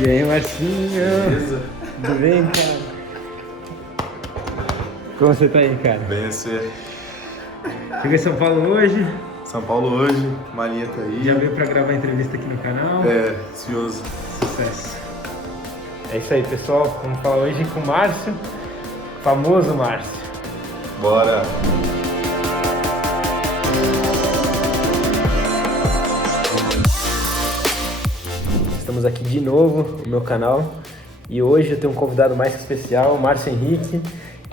E aí, Marcinho? Beleza? Tudo bem, cara? Como você tá aí, cara? Bem, você. Chegou em São Paulo hoje? São Paulo hoje, Maria tá aí. Já veio pra gravar entrevista aqui no canal? É, ansioso. Sucesso. É isso aí, pessoal. Vamos falar hoje com o Márcio, famoso Márcio. Bora! Estamos aqui de novo no meu canal e hoje eu tenho um convidado mais que especial, o Márcio Henrique,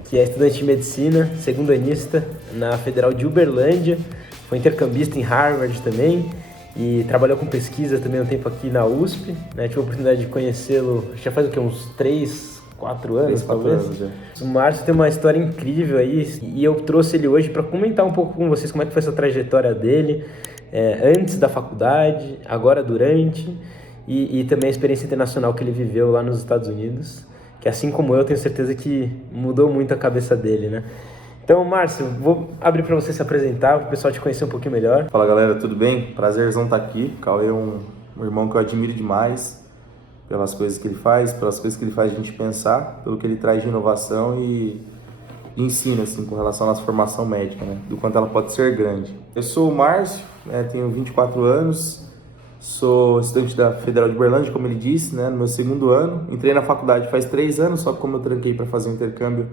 que é estudante de medicina, segundo-anista na Federal de Uberlândia, foi intercambista em Harvard também e trabalhou com pesquisa também um tempo aqui na USP, né? Tive a oportunidade de conhecê-lo, já faz o quê? Uns 3, 4 anos, talvez? O Márcio tem uma história incrível aí e eu trouxe ele hoje para comentar um pouco com vocês como é que foi essa trajetória dele, antes da faculdade, agora durante... E também a experiência internacional que ele viveu lá nos Estados Unidos, que assim como eu, tenho certeza que mudou muito a cabeça dele, né? Então, Márcio, vou abrir para você se apresentar, para o pessoal te conhecer um pouquinho melhor. Fala, galera, tudo bem? Prazerzão estar aqui. O Cauê é um irmão que eu admiro demais pelas coisas que ele faz, pelas coisas que ele faz a gente pensar, pelo que ele traz de inovação e ensina, assim, com relação à nossa formação médica, né? Do quanto ela pode ser grande. Eu sou o Márcio, tenho 24 anos, sou estudante da Federal de Uberlândia, como ele disse, né, no meu segundo ano. Entrei na faculdade faz 3 anos, só que como eu tranquei para fazer um intercâmbio,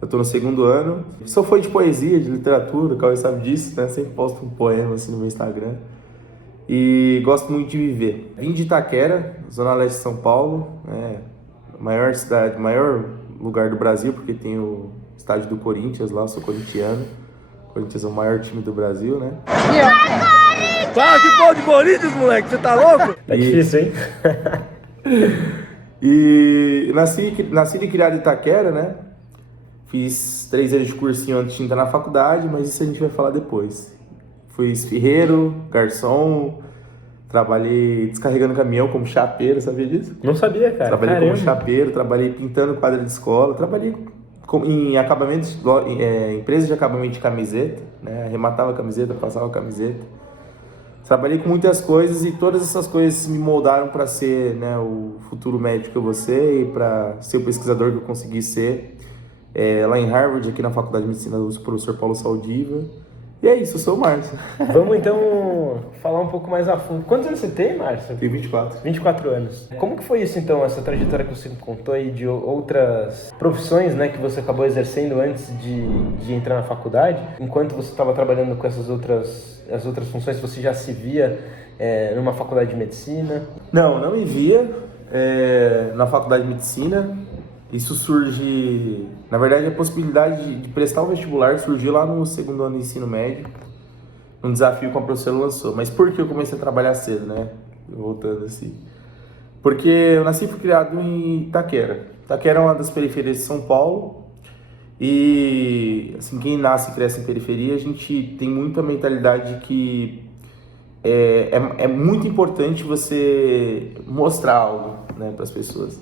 eu estou no segundo ano. Sou fã de poesia, de literatura, o Cauê sabe disso, né? Sempre posto um poema assim no meu Instagram. E gosto muito de viver. Vim de Itaquera, zona leste de São Paulo, maior cidade, maior lugar do Brasil, porque tem o estádio do Corinthians lá, eu sou corintiano. O Corinthians é o maior time do Brasil, né? Fala que pô de Corinthians, moleque, você tá louco? Tá difícil, hein? E nasci e criado em Itaquera, né? Fiz 3 anos de cursinho antes de entrar na faculdade, mas isso a gente vai falar depois. Fui esfirreiro, garçom, trabalhei descarregando caminhão como chapeiro, sabia disso? Não sabia, cara. Trabalhei Caramba. como chapeiro, trabalhei pintando quadra de escola, trabalhei em acabamentos, empresa de acabamento de camiseta, né? Arrematava a camiseta, passava a camiseta. Trabalhei com muitas coisas e todas essas coisas me moldaram para ser, né, o futuro médico que eu vou ser e para ser o pesquisador que eu consegui ser lá em Harvard, aqui na Faculdade de Medicina do professor Paulo Saldiva. E é isso, eu sou o Márcio. Vamos então falar um pouco mais a fundo. Quantos anos você tem, Márcio? Tenho 24. 24 anos. Como que foi isso então, essa trajetória que você contou aí de outras profissões, né, que você acabou exercendo antes de entrar na faculdade? Enquanto você estava trabalhando com as outras funções, você já se via numa faculdade de medicina? Não me via na faculdade de medicina. Isso surge... Na verdade, a possibilidade de prestar o vestibular surgiu lá no segundo ano de ensino médio, um desafio que a professora lançou. Mas por que eu comecei a trabalhar cedo, né? Voltando assim. Porque eu nasci e fui criado em Itaquera. Itaquera é uma das periferias de São Paulo. E, assim, quem nasce e cresce em periferia, a gente tem muito a mentalidade de que é muito importante você mostrar algo, né, para as pessoas.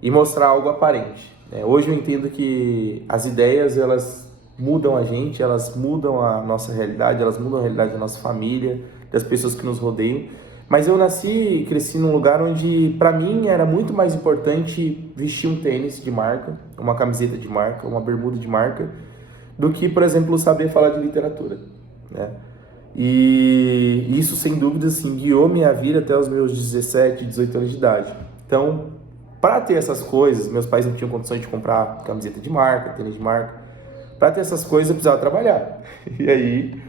E mostrar algo aparente. Hoje eu entendo que as ideias, elas mudam a gente, elas mudam a nossa realidade, elas mudam a realidade da nossa família, das pessoas que nos rodeiam. Mas eu nasci e cresci num lugar onde, para mim, era muito mais importante vestir um tênis de marca, uma camiseta de marca, uma bermuda de marca, do que, por exemplo, saber falar de literatura, né? E isso, sem dúvida, assim, guiou minha vida até os meus 17, 18 anos de idade. Então, para ter essas coisas, meus pais não tinham condições de comprar camiseta de marca, tênis de marca. Para ter essas coisas, eu precisava trabalhar. E aí,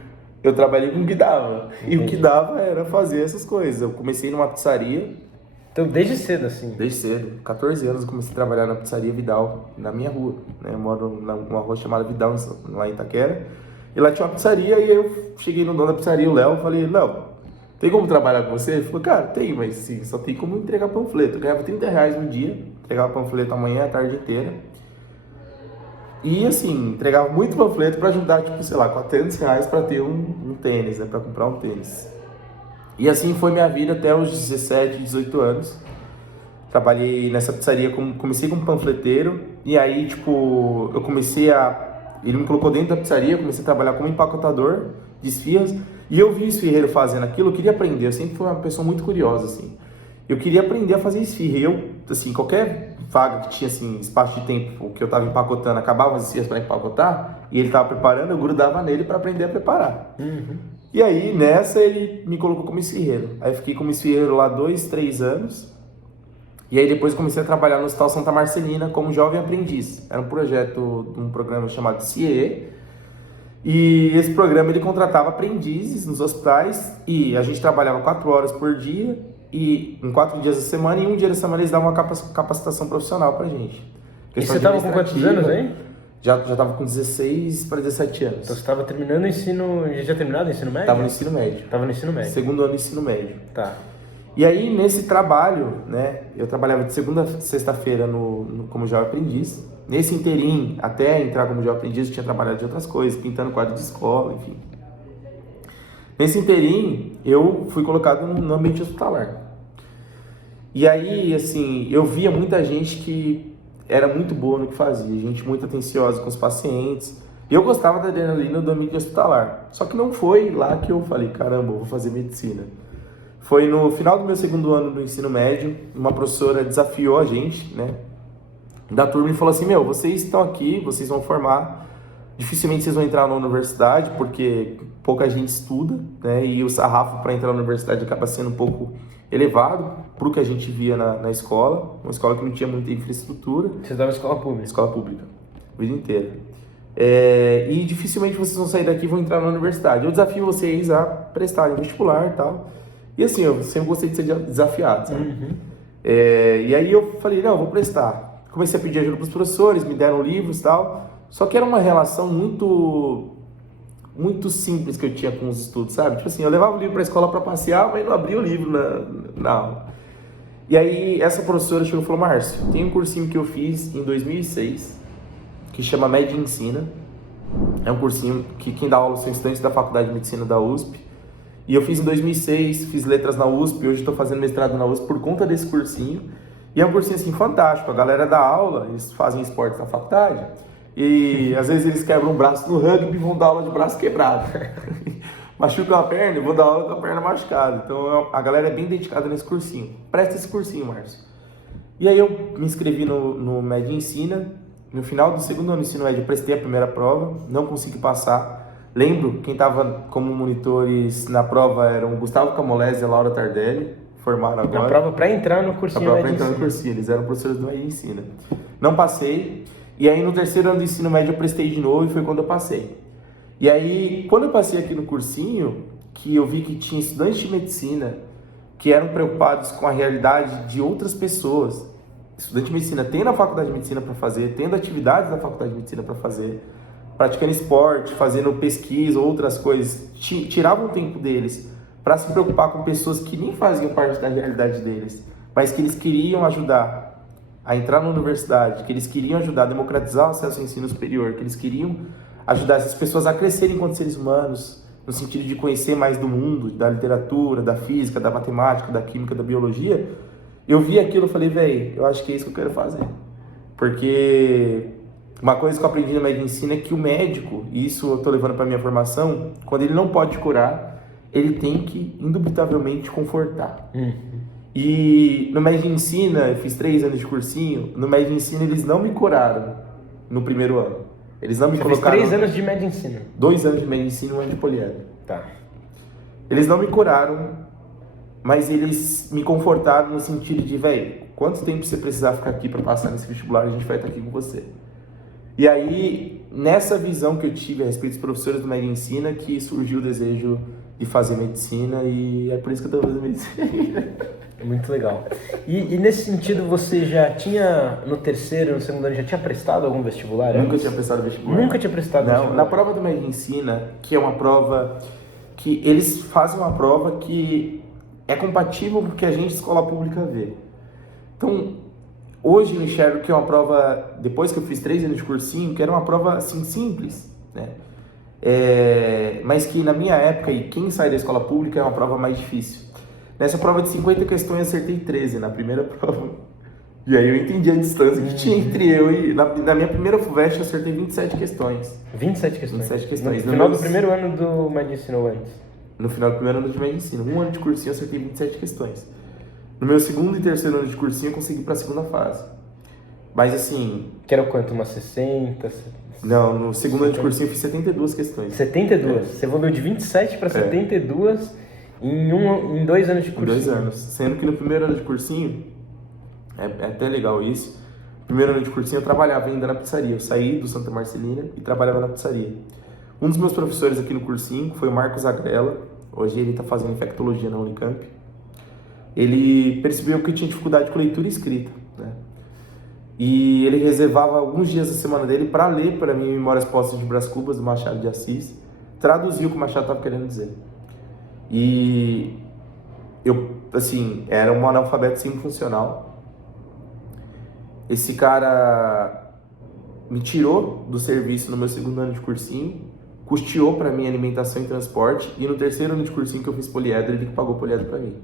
eu trabalhei com o que dava. E o que dava era fazer essas coisas. Eu comecei numa pizzaria. Então, desde cedo, assim? Desde cedo. 14 anos eu comecei a trabalhar na pizzaria Vidal, na minha rua. Né? Eu moro numa rua chamada Vidal, lá em Itaquera. E lá tinha uma pizzaria e eu cheguei no dono da pizzaria, o Léo, e falei, Léo, tem como trabalhar com você? Ele falou, cara, tem, mas sim, só tem como entregar panfleto. Eu ganhava R$30 no dia, entregava panfleto amanhã, a tarde inteira. E assim, entregava muito panfleto pra ajudar, tipo, sei lá, R$400 pra ter um tênis, né? Pra comprar um tênis. E assim foi minha vida até os 17, 18 anos. Trabalhei nessa pizzaria, comecei como panfleteiro. E aí, tipo, ele me colocou dentro da pizzaria, eu comecei a trabalhar como empacotador de esfirras. E eu vi o esfirreiro fazendo aquilo, eu queria aprender. Eu sempre fui uma pessoa muito curiosa, assim. Eu queria aprender a fazer esfirra. E eu, assim, qualquer vaga que tinha, assim, espaço de tempo que eu tava empacotando, acabava as esfirras para empacotar, e ele tava preparando, eu grudava nele para aprender a preparar. E aí, nessa, ele me colocou como esfirreiro. Aí eu fiquei como esfirreiro lá 2, 3 anos. E aí depois comecei a trabalhar no Hospital Santa Marcelina como jovem aprendiz. Era um projeto de um programa chamado CIE. E esse programa ele contratava aprendizes nos hospitais e a gente trabalhava 4 horas por dia e em 4 dias da semana e um dia da semana eles davam uma capacitação profissional pra gente. E você estava com quantos anos, hein? Já estava com 16 para 17 anos. Então você estava terminando o ensino... Já tinha terminado o ensino médio? Estava no ensino médio. Estava no ensino médio. Segundo ano do ensino médio. Tá. E aí, nesse trabalho, né, eu trabalhava de segunda a sexta-feira como jovem aprendiz. Nesse interim, até entrar como jovem aprendiz, eu tinha trabalhado de outras coisas, pintando quadro de escola, enfim. Nesse interim, eu fui colocado no ambiente hospitalar. E aí, assim, eu via muita gente que era muito boa no que fazia, gente muito atenciosa com os pacientes. E eu gostava da adrenalina do ambiente hospitalar. Só que não foi lá que eu falei, caramba, eu vou fazer medicina. Foi no final do meu segundo ano do ensino médio, uma professora desafiou a gente, né, da turma e falou assim, vocês estão aqui, vocês vão formar, dificilmente vocês vão entrar na universidade, porque pouca gente estuda, né, e o sarrafo para entrar na universidade acaba sendo um pouco elevado para o que a gente via na escola, uma escola que não tinha muita infraestrutura. Você estava em escola pública? Escola pública, a vida inteira. E dificilmente vocês vão sair daqui e vão entrar na universidade. Eu desafio vocês a prestarem vestibular e tal. E assim, eu sempre gostei de ser desafiado, sabe? E aí eu falei, não, eu vou prestar. Comecei a pedir ajuda para os professores, me deram livros e tal. Só que era uma relação muito simples que eu tinha com os estudos, sabe? Tipo assim, eu levava o livro para a escola para passear, mas não abria o livro na aula. E aí essa professora chegou e falou, Márcio, tem um cursinho que eu fiz em 2006, que chama Med Ensina. É um cursinho que quem dá aula são estudantes da Faculdade de Medicina da USP. E eu fiz em 2006, fiz letras na USP, hoje estou fazendo mestrado na USP por conta desse cursinho. E é um cursinho assim fantástico, a galera dá aula, eles fazem esporte na faculdade, e às vezes eles quebram um braço no rugby e vão dar aula de braço quebrado. Machucam a perna e vou dar aula com a perna machucada. Então a galera é bem dedicada nesse cursinho. Presta esse cursinho, Márcio. E aí eu me inscrevi no Med Ensina, no final do segundo ano do ensino médio eu prestei a primeira prova, não consegui passar. Lembro, quem estava como monitores na prova eram o Gustavo Camolese e a Laura Tardelli, formaram agora. Na prova para entrar no cursinho. Na prova para entrar no cursinho, eles eram professores do Med Ensina. Não passei, e aí no terceiro ano do ensino médio eu prestei de novo e foi quando eu passei. E aí, quando eu passei aqui no cursinho, que eu vi que tinha estudantes de medicina que eram preocupados com a realidade de outras pessoas. Estudante de medicina tendo a faculdade de medicina para fazer, tendo atividades da faculdade de medicina para fazer, praticando esporte, fazendo pesquisa, outras coisas, tiravam o tempo deles para se preocupar com pessoas que nem faziam parte da realidade deles, mas que eles queriam ajudar a entrar na universidade, que eles queriam ajudar a democratizar o acesso ao ensino superior, que eles queriam ajudar essas pessoas a crescerem enquanto seres humanos, no sentido de conhecer mais do mundo, da literatura, da física, da matemática, da química, da biologia. Eu vi aquilo e falei, eu acho que é isso que eu quero fazer. Porque uma coisa que eu aprendi na medicina é que o médico, e isso eu estou levando para minha formação, quando ele não pode curar, ele tem que, indubitavelmente, confortar. E no Medicina, eu fiz 3 anos de cursinho, no Medicina eles não me curaram no primeiro ano. Eles não me colocaram... Fiz 3 anos de Medicina. 2 anos de Medicina e 1 ano de poliedro. Tá. Eles não me curaram, mas eles me confortaram no sentido de, quanto tempo você precisar ficar aqui para passar nesse vestibular, a gente vai estar aqui com você. E aí, nessa visão que eu tive a respeito dos professores do Medicina que surgiu o desejo de fazer medicina e é por isso que eu estou fazendo medicina. Muito legal. E nesse sentido, você já tinha, no terceiro, no segundo ano, já tinha prestado algum vestibular? Nunca tinha prestado vestibular. Nunca tinha prestado vestibular? Não, na prova do Medicina, que é uma prova que eles fazem uma prova que é compatível com o que a gente, escola pública, vê. Então, hoje eu enxergo que é uma prova, depois que eu fiz 3 anos de cursinho, que era uma prova assim simples, né? Mas que na minha época, e quem sai da escola pública, é uma prova mais difícil. Nessa prova de 50 questões eu acertei 13 na primeira prova. E aí eu entendi a distância que tinha entre eu e... Na minha primeira FUVEST eu acertei 27 questões. 27 questões? 27 questões. No final do primeiro ano do Medicina ou antes? No final do primeiro ano de Medicina. 1 ano de cursinho eu acertei 27 questões. No meu segundo e terceiro ano de cursinho eu consegui para a segunda fase. Mas assim... Que era quanto? Umas 60? Não, no segundo ano de cursinho eu fiz 72 questões. 72? Você evoluiu de 27 para 72 em 2 anos de cursinho? Em 2 anos. Sendo que no primeiro ano de cursinho, é até legal isso, no primeiro ano de cursinho eu trabalhava ainda na pizzaria. Eu saí do Santa Marcelina e trabalhava na pizzaria. Um dos meus professores aqui no cursinho foi o Marcos Agrella. Hoje ele está fazendo infectologia na Unicamp. Ele percebeu que eu tinha dificuldade com leitura e escrita, né? E ele reservava alguns dias da semana dele para ler para mim Memórias Póstumas de Brás Cubas, do Machado de Assis, traduzir o que o Machado estava querendo dizer. E eu, assim, era um analfabeto semifuncional. Esse cara me tirou do serviço no meu segundo ano de cursinho, custeou para mim alimentação e transporte, e no terceiro ano de cursinho que eu fiz poliedro, ele que pagou poliedro para mim.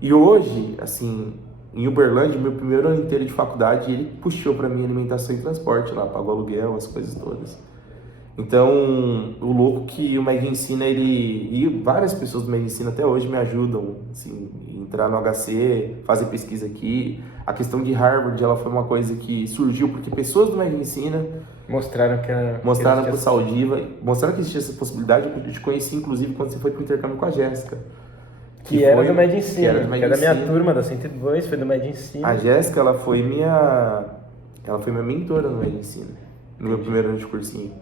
E hoje, assim, em Uberlândia, meu primeiro ano inteiro de faculdade, ele puxou para mim alimentação e transporte lá, pagou aluguel, as coisas todas. Então, o louco que o Medicina, e várias pessoas do Medicina até hoje me ajudam, assim, entrar no HC, fazer pesquisa aqui. A questão de Harvard, ela foi uma coisa que surgiu porque pessoas do Medicina mostraram que mostraram para o Saldiva, mostraram que existia essa possibilidade. Eu te conheci, inclusive, quando você foi para o intercâmbio com a Jéssica. Que era do Medicina, que era da minha turma, da 102, foi do Medicina. A Jéssica, ela foi minha mentora no Medicina, no meu primeiro ano de cursinho.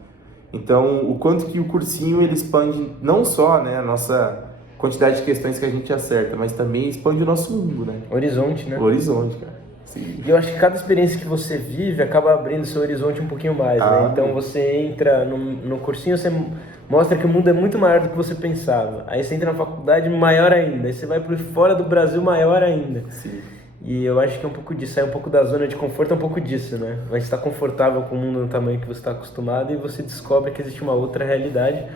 Então, o quanto que o cursinho ele expande não só, né, a nossa quantidade de questões que a gente acerta, mas também expande o nosso mundo, né? Horizonte, né? O horizonte, cara. Sim. E eu acho que cada experiência que você vive acaba abrindo seu horizonte um pouquinho mais, né? Então você entra no cursinho, você mostra que o mundo é muito maior do que você pensava. Aí você entra na faculdade, maior ainda. Aí você vai para fora do Brasil, maior ainda. Sim. E eu acho que é um pouco disso, sair um pouco da zona de conforto é um pouco disso, né? Vai estar confortável com o mundo no tamanho que você está acostumado e você descobre que existe uma outra realidade.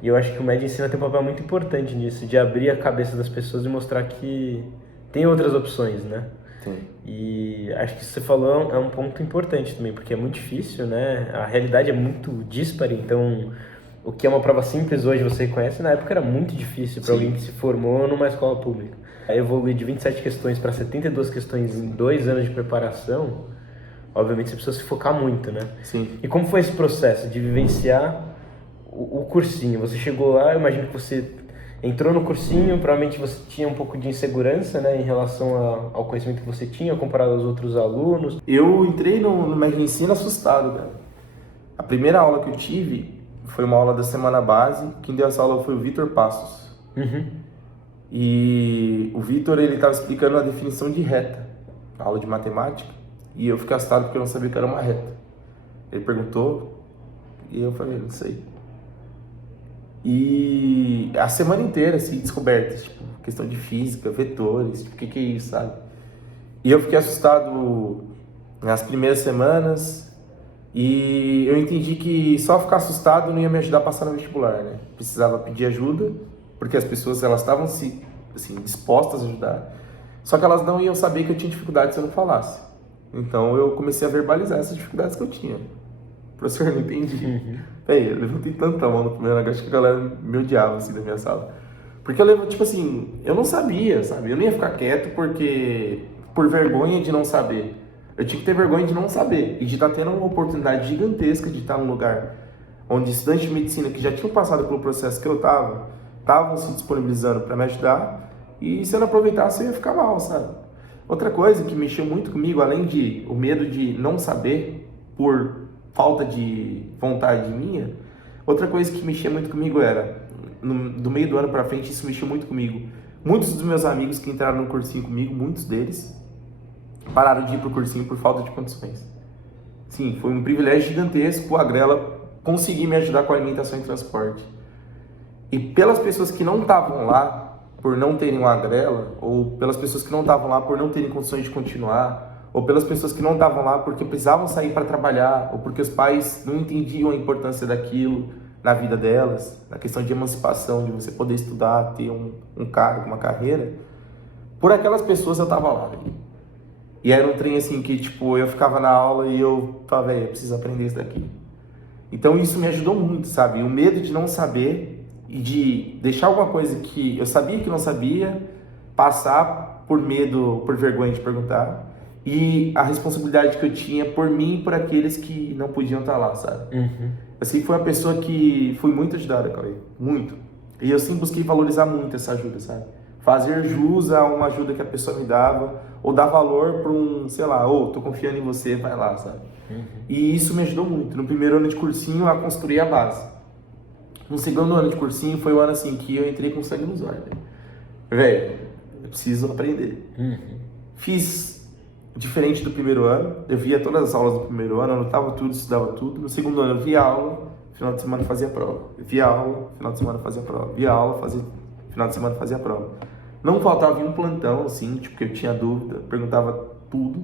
E eu acho que o Medicina tem um papel muito importante nisso, de abrir a cabeça das pessoas e mostrar que tem outras opções, né? Sim. E acho que isso que você falou é um ponto importante também, porque é muito difícil, né? A realidade é muito díspare, então o que é uma prova simples hoje você reconhece, na época era muito difícil para alguém que se formou numa escola pública. Aí evoluir de 27 questões para 72 questões em 2 anos de preparação, obviamente você precisa se focar muito, né? Sim. E como foi esse processo de vivenciar o cursinho? Você chegou lá, eu imagino que você entrou no cursinho, provavelmente você tinha um pouco de insegurança, né, em relação ao conhecimento que você tinha comparado aos outros alunos. Eu entrei no Medicina assustado, cara. A primeira aula que eu tive foi uma aula da semana base. Quem deu essa aula foi o Vitor Passos. Uhum. E o Vitor, ele estava explicando a definição de reta, a aula de matemática, e eu fiquei assustado porque eu não sabia o que era uma reta. Ele perguntou e eu falei, não sei. E a semana inteira, assim, descobertas, tipo, questão de física, vetores, tipo, o que é isso, sabe? E eu fiquei assustado nas primeiras semanas e eu entendi que só ficar assustado não ia me ajudar a passar no vestibular, né? Precisava pedir ajuda, porque as pessoas, elas estavam assim, dispostas a ajudar, só que elas não iam saber que eu tinha dificuldade se eu não falasse. Então eu comecei a verbalizar essas dificuldades que eu tinha. Professor, não entendi. Véi, eu levantei tanta mão no primeiro ano, acho que a galera me odiava, assim, da minha sala. Porque eu levo, tipo assim, eu não sabia, sabe? Eu não ia ficar quieto por vergonha de não saber. Eu tinha que ter vergonha de não saber e de estar tendo uma oportunidade gigantesca de estar num lugar onde estudantes de medicina que já tinham passado pelo processo que eu estavam se disponibilizando para me ajudar, e se eu não aproveitasse eu ia ficar mal, sabe? Outra coisa que mexeu muito comigo, além de o medo de não saber por falta de vontade minha. Outra coisa que mexia muito comigo era, do meio do ano pra frente, isso mexia muito comigo. Muitos dos meus amigos que entraram no cursinho comigo, muitos deles, pararam de ir pro cursinho por falta de condições. Sim, foi um privilégio gigantesco a Agrela conseguir me ajudar com a alimentação e transporte. E pelas pessoas que não estavam lá por não terem uma Agrela, ou pelas pessoas que não estavam lá por não terem condições de continuar, ou pelas pessoas que não estavam lá porque precisavam sair para trabalhar, ou porque os pais não entendiam a importância daquilo na vida delas, na questão de emancipação, de você poder estudar, ter um cargo, uma carreira, por aquelas pessoas eu estava lá. E era um trem assim que, tipo, eu ficava na aula e eu falava, velho, eu preciso aprender isso daqui. Então isso me ajudou muito, sabe? O medo de não saber e de deixar alguma coisa que eu sabia que não sabia, passar por medo, por vergonha de perguntar, e a responsabilidade que eu tinha por mim e por aqueles que não podiam estar lá, sabe? Eu sempre fui uma pessoa que fui muito ajudada, Cauê, muito. E eu sempre busquei valorizar muito essa ajuda, sabe? Fazer jus a uma ajuda que a pessoa me dava, ou dar valor para um, sei lá, tô confiando em você, vai lá, sabe? E isso me ajudou muito. No primeiro ano de cursinho, a construir a base. No segundo ano de cursinho, foi o ano assim que eu entrei com sangue nos olhos. Velho, eu preciso aprender. Fiz diferente do primeiro ano, eu via todas as aulas do primeiro ano, anotava tudo, estudava tudo. No segundo ano eu via aula, final de semana fazia prova. Eu via aula, final de semana fazia prova. Via aula, final de semana fazia prova. Não faltava um plantão, assim, tipo, que eu tinha dúvida, perguntava tudo.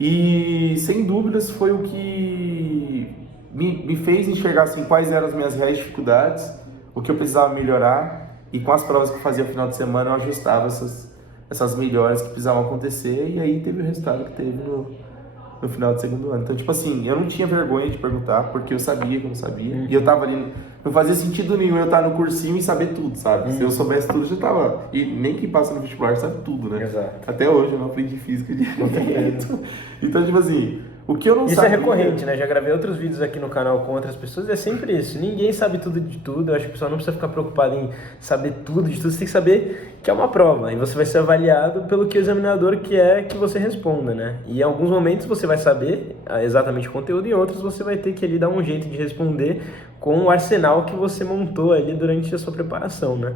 E, sem dúvidas, foi o que me fez enxergar, assim, quais eram as minhas reais dificuldades, o que eu precisava melhorar, e com as provas que eu fazia no final de semana, eu ajustava essas melhores que precisavam acontecer, e aí teve o resultado que teve no final do segundo ano. Então, tipo assim, eu não tinha vergonha de perguntar, porque eu sabia que eu não sabia, e eu tava ali, não fazia sentido nenhum eu estar no cursinho e saber tudo, sabe? Se eu soubesse tudo, eu já tava, e nem quem passa no vestibular sabe tudo, né? Exato. Até hoje eu não aprendi física direito. Então, tipo assim, o que eu não Isso sabia... é recorrente, né? Já gravei outros vídeos aqui no canal com outras pessoas, é sempre isso. Ninguém sabe tudo de tudo. Eu acho que o pessoal não precisa ficar preocupado em saber tudo de tudo. Você tem que saber que é uma prova. E você vai ser avaliado pelo que o examinador quer que você responda, né? E em alguns momentos você vai saber exatamente o conteúdo, e em outros você vai ter que ali dar um jeito de responder com o arsenal que você montou ali durante a sua preparação, né?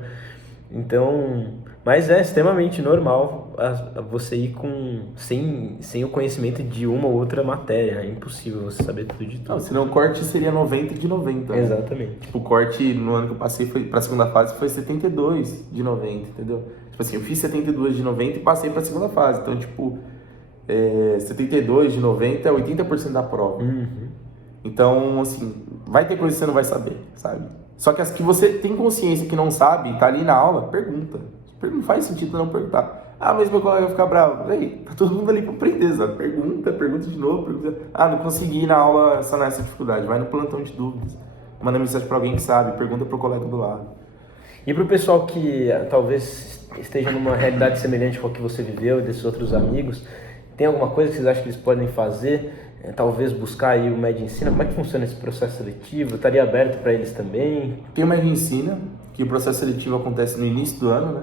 Então, mas é extremamente normal você ir sem o conhecimento de uma ou outra matéria. É impossível você saber tudo de tudo. Não, senão o corte seria 90 de 90. Né? Exatamente. Tipo, o corte no ano que eu passei pra segunda fase foi 72 de 90, entendeu? Tipo assim, eu fiz 72 de 90 e passei pra segunda fase. Então, tipo, 72 de 90 é 80% da prova. Então, assim, vai ter coisa que você não vai saber, sabe? Só que as que você tem consciência que não sabe, tá ali na aula, pergunta. Não faz sentido não perguntar. Ah, mas meu colega vai ficar bravo. Ei, tá todo mundo ali pra aprender, sabe? Pergunta de novo, pergunta. Ah, não consegui ir na aula sanar essa dificuldade. Vai no plantão de dúvidas. Manda mensagem pra alguém que sabe, pergunta pro colega do lado. E pro pessoal que talvez esteja numa realidade semelhante com a que você viveu e desses outros amigos, tem alguma coisa que vocês acham que eles podem fazer? Talvez buscar aí o Med Ensina? Como é que funciona esse processo seletivo? Estaria aberto para eles também? Tem o Med Ensina, que o processo seletivo acontece no início do ano, né?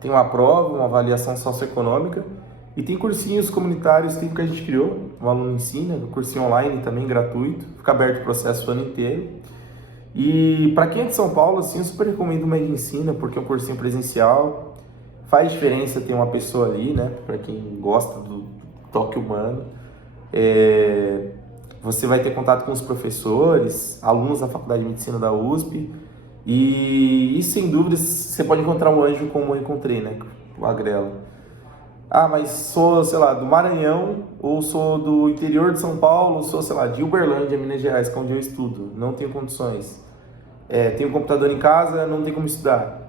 Tem uma prova, uma avaliação socioeconômica, e tem cursinhos comunitários que a gente criou, o Aluno Ensina, cursinho online também gratuito, fica aberto o processo o ano inteiro. E para quem é de São Paulo, assim, eu super recomendo o Med Ensina, porque é um cursinho presencial, faz diferença ter uma pessoa ali, né? Para quem gosta do toque humano. Você vai ter contato com os professores, alunos da Faculdade de Medicina da USP, e sem dúvidas você pode encontrar um anjo como eu encontrei, né? O Agrela. Ah, mas sou, sei lá, do Maranhão, ou sou do interior de São Paulo, ou sou, sei lá, de Uberlândia, Minas Gerais, que é onde eu estudo. Não tenho condições. Tenho um computador em casa, não tem como estudar.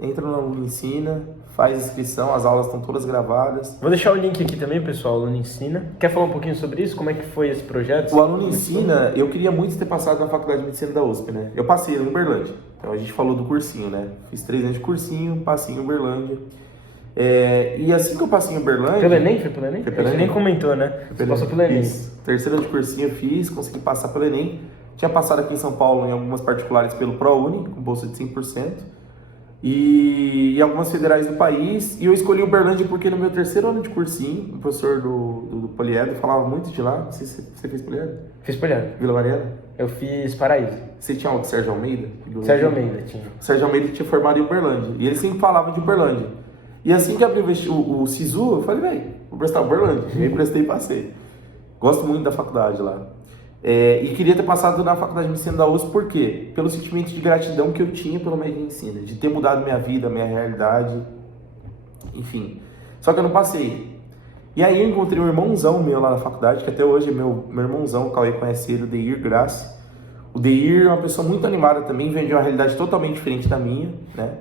Entra no Aluno Ensina, faz inscrição, as aulas estão todas gravadas. Vou deixar o link aqui também, pessoal, o Aluno Ensina. Quer falar um pouquinho sobre isso? Como é que foi esse projeto? O Aluno Ensina, eu queria muito ter passado na Faculdade de Medicina da USP, né? Eu passei em Uberlândia, então a gente falou do cursinho, né? Fiz 3 anos de cursinho, passei em Uberlândia. E assim que eu passei em Uberlândia... Pelo Enem? Foi pelo Enem? Foi pelo A gente nem comentou, né? Você passou pelo Enem. Terceiro ano de cursinho eu fiz, consegui passar pelo Enem. Tinha passado aqui em São Paulo em algumas particulares pelo ProUni, com bolsa de 100%. e algumas federais do país. E eu escolhi Uberlândia porque no meu terceiro ano de cursinho, o professor do Poliedro falava muito de lá. Não sei se você fez Poliedro? Fiz Poliedro. Vila Mariana? Eu fiz Paraíso. Você tinha aula com o Sérgio Almeida? Sérgio Almeida tinha. O Sérgio Almeida tinha formado em Uberlândia. E ele sempre falava de Uberlândia. E assim que abriu o SISU, eu falei, velho, vou prestar Uberlândia. E aí prestei e passei. Gosto muito da faculdade lá. E queria ter passado na faculdade de medicina da USP, por quê? Pelo sentimento de gratidão que eu tinha pelo médico de medicina, de ter mudado minha vida, minha realidade, enfim. Só que eu não passei. E aí eu encontrei um irmãozão meu lá na faculdade, que até hoje é meu irmãozão, o Cauê conhece ele, o Deir Graça. O Deir é uma pessoa muito animada também, vem de uma realidade totalmente diferente da minha, né?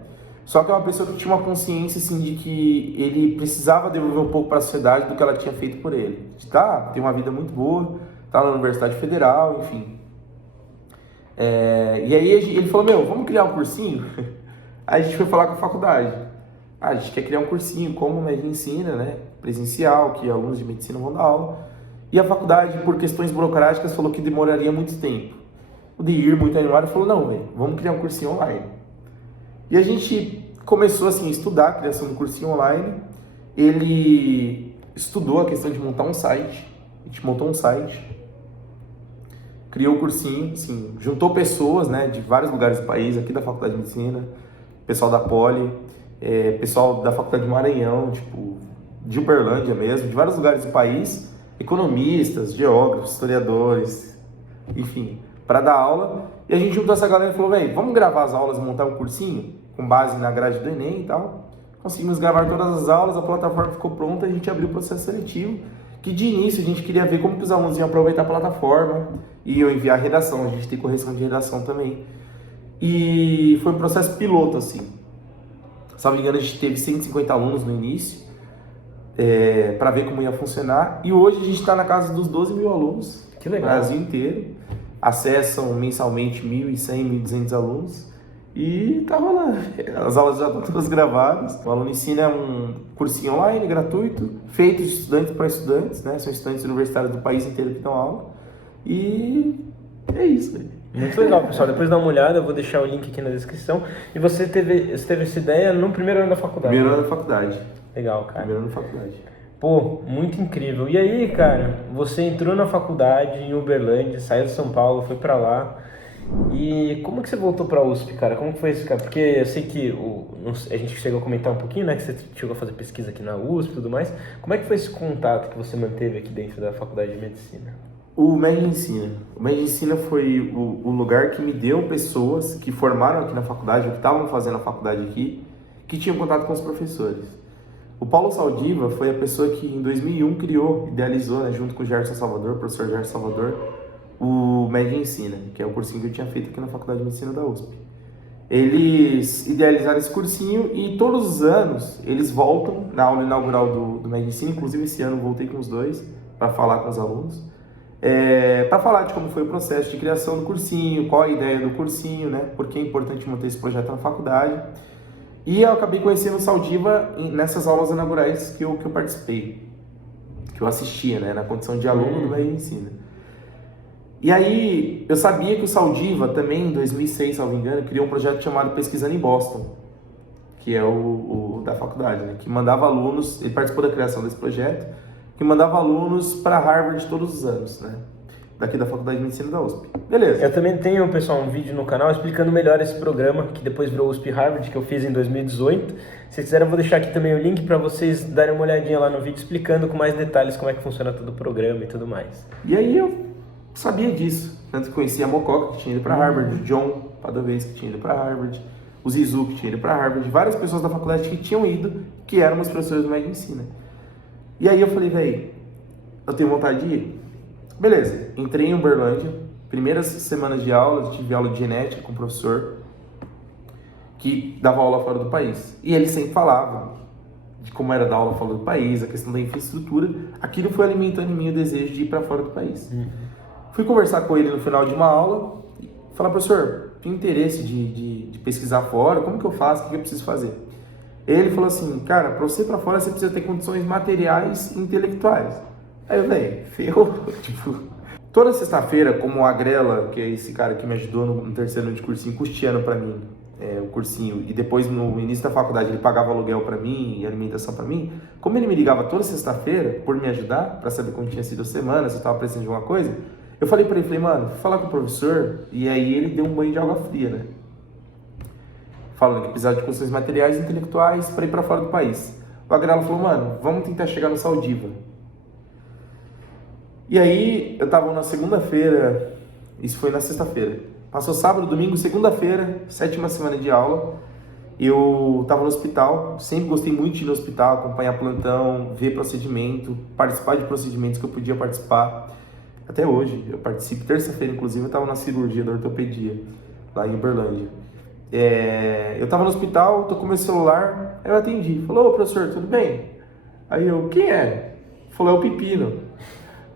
Só que é uma pessoa que tinha uma consciência, assim, de que ele precisava devolver um pouco para a sociedade do que ela tinha feito por ele. De ter uma vida muito boa, tá na Universidade Federal, enfim. E aí ele falou, vamos criar um cursinho? Aí a gente foi falar com a faculdade. A gente quer criar um cursinho como médico ensina, né? Presencial, que alunos de medicina vão dar aula. E a faculdade, por questões burocráticas, falou que demoraria muito tempo. O Deir, muito animado, falou, não, vamos criar um cursinho online. E a gente começou, assim, a estudar a criação do cursinho online. Ele estudou a questão de montar um site. A gente montou um site. Criou o cursinho, assim, juntou pessoas, né, de vários lugares do país, aqui da Faculdade de Medicina, pessoal da Poli, pessoal da Faculdade de Maranhão, tipo, de Uberlândia mesmo, de vários lugares do país, economistas, geógrafos, historiadores, enfim, para dar aula. E a gente juntou essa galera e falou, vamos gravar as aulas e montar um cursinho, com base na grade do Enem e tal. Conseguimos gravar todas as aulas, a plataforma ficou pronta, a gente abriu o processo seletivo, que de início a gente queria ver como que os alunos iam aproveitar a plataforma, iam enviar a redação, a gente tem correção de redação também. E foi um processo piloto, assim. Se não me engano, a gente teve 150 alunos no início, para ver como ia funcionar. E hoje a gente está na casa dos 12 mil alunos, que legal. No Brasil inteiro. Acessam mensalmente 1.100, 1.200 alunos. E tá rolando. As aulas já estão todas gravadas. O Aluno Ensina é um cursinho online, gratuito, feito de estudantes para estudantes, né? São estudantes universitários do país inteiro que dão aula. E é isso. Muito legal, pessoal. Depois dá uma olhada, eu vou deixar o link aqui na descrição. E você teve essa ideia no primeiro ano da faculdade? Primeiro ano da faculdade. Legal, cara. Primeiro ano da faculdade. Pô, muito incrível. E aí, cara, você entrou na faculdade em Uberlândia, saiu de São Paulo, foi pra lá. E como que você voltou pra USP, cara? Como que foi isso, cara? Porque eu sei que a gente chegou a comentar um pouquinho, né? Que você chegou a fazer pesquisa aqui na USP e tudo mais. Como é que foi esse contato que você manteve aqui dentro da Faculdade de Medicina? O MED Ensina. O MED Ensina foi o lugar que me deu pessoas que formaram aqui na faculdade, ou que estavam fazendo a faculdade aqui, que tinham contato com os professores. O Paulo Saldiva foi a pessoa que em 2001 idealizou, né, junto com o Gerson Salvador, o professor Gerson Salvador, o MED Ensina, que é o cursinho que eu tinha feito aqui na Faculdade de Medicina da USP. Eles idealizaram esse cursinho e todos os anos eles voltam na aula inaugural do MED Ensina, inclusive esse ano eu voltei com os dois para falar com os alunos, para falar de como foi o processo de criação do cursinho, qual a ideia do cursinho, né, por que é importante manter esse projeto na faculdade. E eu acabei conhecendo o Saldiva nessas aulas inaugurais que eu participei, que eu assistia, né, na condição de aluno do MED Ensina. E aí, eu sabia que o Saldiva também, em 2006, se não me engano, criou um projeto chamado Pesquisando em Boston, que é o da faculdade, né? Que mandava alunos, ele participou da criação desse projeto, que mandava alunos para Harvard todos os anos, né? Daqui da Faculdade de Medicina da USP. Beleza. Eu também tenho, pessoal, um vídeo no canal explicando melhor esse programa, que depois virou USP Harvard, que eu fiz em 2018. Se quiserem, eu vou deixar aqui também o link para vocês darem uma olhadinha lá no vídeo, explicando com mais detalhes como é que funciona todo o programa e tudo mais. E aí eu sabia disso, tanto que conhecia a Mococa, que tinha ido para Harvard, o John Padovez, que tinha ido para Harvard, o Zizu, que tinha ido para Harvard, várias pessoas da faculdade que tinham ido, que eram os professores do MED Ensina. E aí eu falei, eu tenho vontade de ir. Beleza, entrei em Uberlândia, primeiras semanas de aula, tive aula de genética com o professor, que dava aula fora do país. E ele sempre falava de como era dar aula fora do país, a questão da infraestrutura. Aquilo foi alimentando em mim o desejo de ir para fora do país. Fui conversar com ele no final de uma aula e falar, professor, tenho interesse de pesquisar fora, como que eu faço, o que eu preciso fazer? Ele falou assim, cara, para você ir para fora você precisa ter condições materiais e intelectuais. Aí eu falei, ferrou. Tipo, toda sexta-feira, como o Agrela, que é esse cara que me ajudou no terceiro ano de cursinho, custeando para mim o cursinho, e depois no início da faculdade ele pagava aluguel para mim e alimentação para mim, como ele me ligava toda sexta-feira por me ajudar, para saber como tinha sido a semana, se eu estava precisando de alguma coisa, eu falei para ele, mano, vou falar com o professor, e aí ele deu um banho de água fria, né? Falando que precisava de condições materiais e intelectuais para ir para fora do país. O Agrelo falou, mano, vamos tentar chegar no Saldiva. E aí, eu tava na segunda-feira, isso foi na sexta-feira. Passou sábado, domingo, segunda-feira, 7ª semana de aula. Eu tava no hospital, sempre gostei muito de ir no hospital, acompanhar plantão, ver procedimento, participar de procedimentos que eu podia participar. Até hoje, eu participo. Terça-feira, inclusive, eu tava na cirurgia da ortopedia, lá em Uberlândia. Eu tava no hospital, tô com meu celular, aí eu atendi. Falou, ô professor, tudo bem? Aí eu, quem é? Falou, é o Pepino.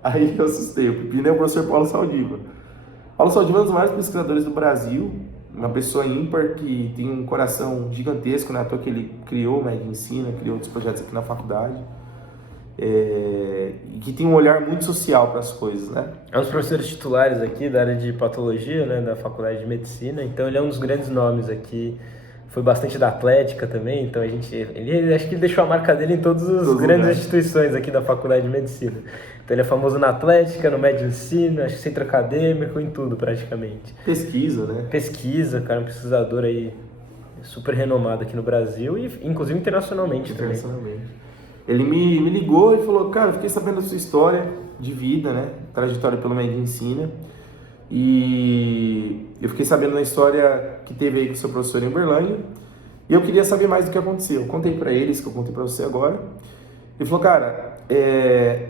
Aí eu assustei, o Pepino é o professor Paulo Saldiva. Paulo Saldiva é um dos maiores pesquisadores do Brasil, uma pessoa ímpar que tem um coração gigantesco, né? À toa que ele criou o Med Ensina, criou outros projetos aqui na faculdade. E que tem um olhar muito social para as coisas, né? É um dos professores titulares aqui da área de patologia, né, da Faculdade de Medicina, então ele é um dos grandes nomes aqui. Foi bastante da Atlética também, então ele acho que ele deixou a marca dele em todas as grandes instituições aqui da Faculdade de Medicina. Então ele é famoso na Atlética, no Med Ensina, acho que centro acadêmico, em tudo praticamente. Pesquisa, né? Pesquisa, cara, um pesquisador aí super renomado aqui no Brasil e inclusive internacionalmente também. Ele me ligou e falou, cara, eu fiquei sabendo da sua história de vida, né? Trajetória pelo Med Ensina. E eu fiquei sabendo da história que teve aí com o seu professor em Uberlândia. E eu queria saber mais do que aconteceu. Eu contei pra eles, que eu contei pra você agora. Ele falou, cara,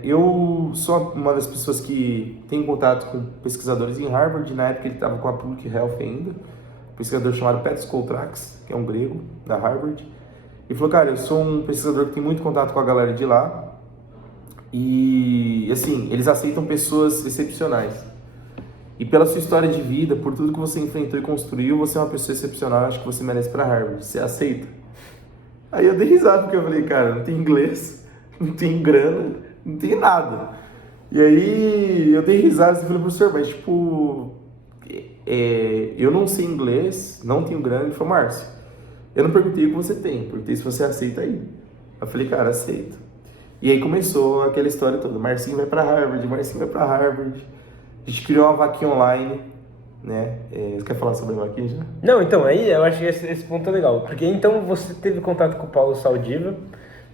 eu sou uma das pessoas que tem contato com pesquisadores em Harvard. Na época ele estava com a Public Health ainda. Um pesquisador chamado Petros Koltrax, que é um grego da Harvard. Ele falou, cara, eu sou um pesquisador que tem muito contato com a galera de lá. E, assim, eles aceitam pessoas excepcionais. E pela sua história de vida, por tudo que você enfrentou e construiu, você é uma pessoa excepcional, acho que você merece para Harvard. Você aceita? Aí eu dei risada, porque eu falei, cara, não tem inglês, não tem grana, não tem nada. E aí eu dei risada e falei, professor, mas tipo, eu não sei inglês, não tenho grana. Ele falou, Márcio, eu não perguntei o que você tem, perguntei se você aceita aí. Eu falei, cara, aceito. E aí começou aquela história toda, Marcinho vai para Harvard, Marcinho vai para Harvard. A gente criou uma vaquinha online, né? Você quer falar sobre a vaquinha já? Não, então, aí eu acho que esse ponto é legal. Porque então você teve contato com o Paulo Saldiva,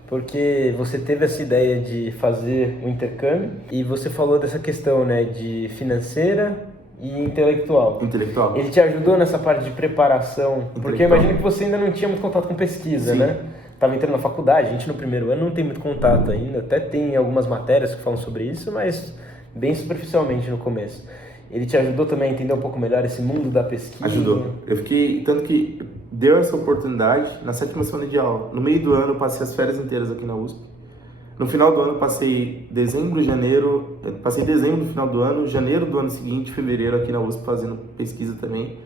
porque você teve essa ideia de fazer um intercâmbio, e você falou dessa questão, né, de financeira e intelectual. Intelectual. Ele te ajudou nessa parte de preparação, porque eu imagino que você ainda não tinha muito contato com pesquisa, Sim. Né? Estava entrando na faculdade, a gente no primeiro ano não tem muito contato ainda, até tem algumas matérias que falam sobre isso, mas bem superficialmente no começo. Ele te ajudou também a entender um pouco melhor esse mundo da pesquisa? Ajudou. Eu fiquei, tanto que deu essa oportunidade na 7ª semana de aula. No meio do ano eu passei as férias inteiras aqui na USP. No final do ano eu passei dezembro no final do ano, janeiro do ano seguinte, fevereiro aqui na USP fazendo pesquisa também.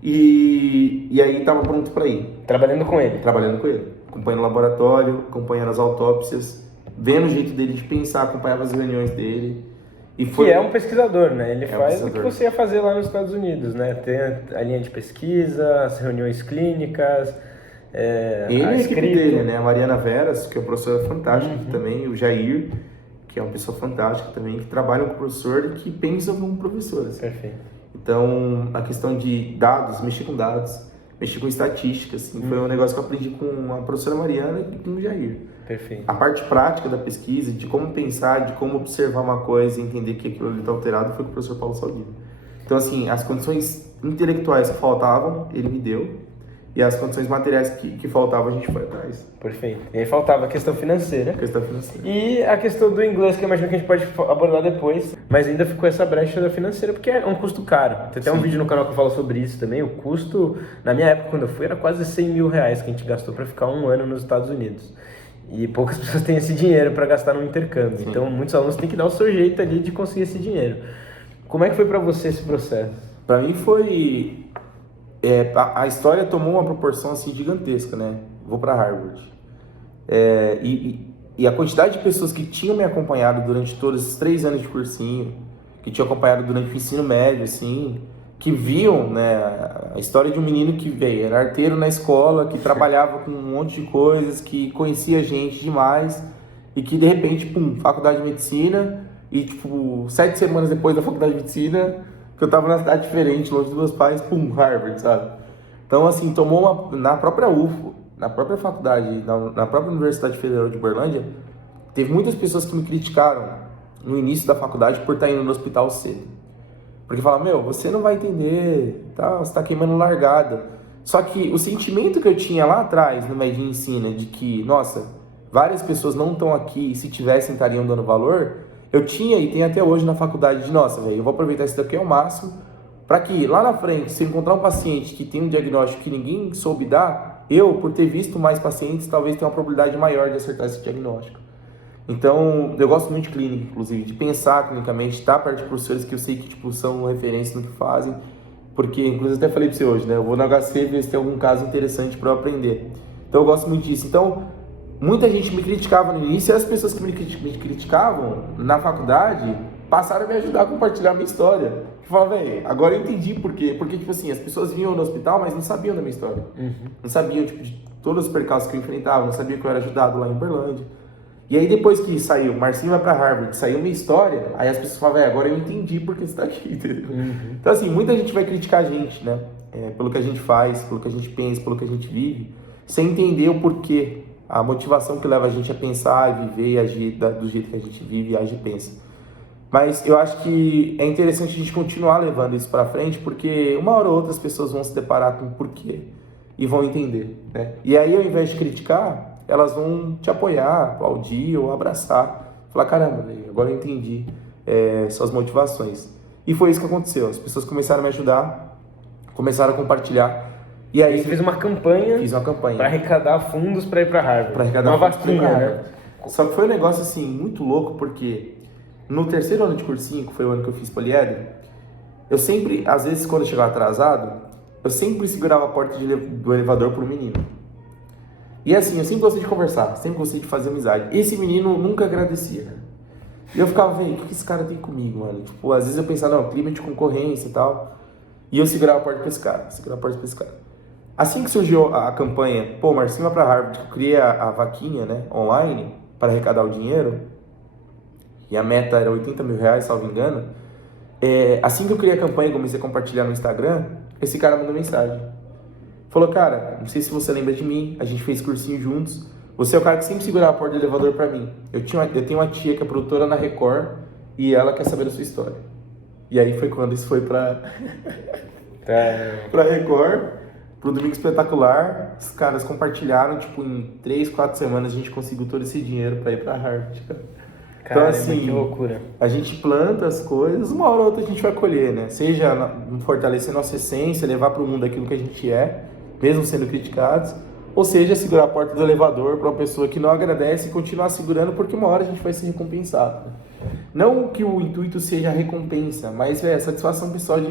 E aí estava pronto para ir. Trabalhando com ele? Trabalhando com ele. Acompanhando o laboratório, acompanhando as autópsias, vendo o jeito dele de pensar, acompanhava as reuniões dele. E que é um pesquisador, né? Ele faz um o que você ia fazer lá nos Estados Unidos, né? Tem a linha de pesquisa, as reuniões clínicas, ele e a equipe dele, né? A Mariana Veras, que é uma professora fantástica aqui também, o Jair, que é uma pessoa fantástica também, que trabalham com o professor e que pensam como professores. Perfeito. Então, a questão de dados, mexer com dados, mexer com estatística, assim, foi um negócio que eu aprendi com a professora Mariana e com o Jair. Perfeito. A parte prática da pesquisa, de como pensar, de como observar uma coisa e entender que aquilo ali está alterado, foi com o professor Paulo Saldiva. Então, assim, as condições intelectuais que faltavam, ele me deu. E as condições materiais que faltavam, a gente foi atrás. Perfeito. E aí faltava a questão financeira. Questão financeira. E a questão do inglês, que eu imagino que a gente pode abordar depois. Mas ainda ficou essa brecha da financeira, porque é um custo caro. Tem até um vídeo no canal que eu falo sobre isso também. O custo, na minha época, quando eu fui, era quase 100 mil reais que a gente gastou para ficar um ano nos Estados Unidos. E poucas pessoas têm esse dinheiro para gastar no intercâmbio. Sim. Então, muitos alunos têm que dar o seu jeito ali de conseguir esse dinheiro. Como é que foi para você esse processo? Para mim foi... a história tomou uma proporção assim gigantesca, né? Vou para Harvard. E a quantidade de pessoas que tinham me acompanhado durante todos esses 3 anos de cursinho, que tinham acompanhado durante o ensino médio, assim, que viam, né, a história de um menino que veio, era arteiro na escola, que trabalhava com um monte de coisas, que conhecia gente demais e que de repente, pum, faculdade de medicina e tipo, 7 semanas depois da faculdade de medicina, que eu tava na cidade diferente, longe dos meus pais, pum, Harvard, sabe? Então, assim, na própria UFO, na própria faculdade, na própria Universidade Federal de Uberlândia, teve muitas pessoas que me criticaram no início da faculdade por estar indo no hospital cedo. Porque fala, meu, você não vai entender, tá? Você tá queimando largada. Só que o sentimento que eu tinha lá atrás no Med Ensina de que, nossa, várias pessoas não estão aqui e se tivessem estariam dando valor, eu tinha e tenho até hoje na faculdade de, nossa, velho, eu vou aproveitar isso daqui ao máximo para que lá na frente, se eu encontrar um paciente que tem um diagnóstico que ninguém soube dar, eu, por ter visto mais pacientes, talvez tenha uma probabilidade maior de acertar esse diagnóstico. Então, eu gosto muito de clínica, inclusive, de pensar clinicamente, estar perto de professores que eu sei que tipo, são referências no que fazem, porque, inclusive, até falei para você hoje, né? Eu vou na HC ver se tem algum caso interessante para eu aprender. Então, eu gosto muito disso. Então, muita gente me criticava no início e as pessoas que me criticavam na faculdade passaram a me ajudar a compartilhar a minha história. Eu falava, velho, agora eu entendi por quê. Porque, tipo assim, as pessoas vinham no hospital, mas não sabiam da minha história. Não sabiam, tipo, de todos os percalços que eu enfrentava, não sabiam que eu era ajudado lá em Uberlândia. E aí depois que saiu, Marcinho vai pra Harvard, saiu minha história, aí as pessoas falam, agora eu entendi porque você tá aqui, entendeu? Então assim, muita gente vai criticar a gente, né? Pelo que a gente faz, pelo que a gente pensa, pelo que a gente vive, sem entender o porquê, a motivação que leva a gente a pensar, a viver e agir do jeito que a gente vive, age e pensa. Mas eu acho que é interessante a gente continuar levando isso pra frente, porque uma hora ou outra as pessoas vão se deparar com o porquê e vão entender, né? E aí ao invés de criticar, elas vão te apoiar, aplaudir ou abraçar. Falar, caramba, véio, agora eu entendi suas motivações. E foi isso que aconteceu. As pessoas começaram a me ajudar, começaram a compartilhar. E aí você fez uma campanha. Fiz uma campanha. Para arrecadar fundos para ir para Harvard. Para arrecadar uma fundos vaquinha, né? Só que foi um negócio assim, muito louco, porque no terceiro ano de cursinho, que foi o ano que eu fiz poliedro, eu sempre, às vezes quando eu chegava atrasado, eu sempre segurava a porta do elevador para um menino. E assim, eu sempre gostei de conversar, sempre gostei de fazer amizade. Esse menino nunca agradecia. E eu ficava, velho, o que esse cara tem comigo, mano? Tipo, às vezes eu pensava, não, clima de concorrência e tal. E eu segurava a porta pra esse cara, Assim que surgiu a campanha, pô, Marcinho vai pra Harvard, que eu criei a vaquinha, né, online, para arrecadar o dinheiro, e a meta era R$80 mil, salvo engano. Assim que eu criei a campanha e comecei a compartilhar no Instagram, esse cara mandou mensagem. Falou, cara, não sei se você lembra de mim, a gente fez cursinho juntos. Você é o cara que sempre segurava a porta do elevador pra mim. Eu tenho uma tia que é produtora na Record e ela quer saber da sua história. E aí foi quando isso foi pra Record, pro Domingo Espetacular. Os caras compartilharam, tipo, em 3, 4 semanas a gente conseguiu todo esse dinheiro pra ir pra Harvard, cara. Então, assim, que loucura. A gente planta as coisas, uma hora ou outra a gente vai colher, né? Seja fortalecer nossa essência, levar pro mundo aquilo que a gente é, mesmo sendo criticados, ou seja, segurar a porta do elevador para uma pessoa que não agradece e continuar segurando, porque uma hora a gente vai ser recompensado. Não que o intuito seja a recompensa, mas a satisfação pessoal de,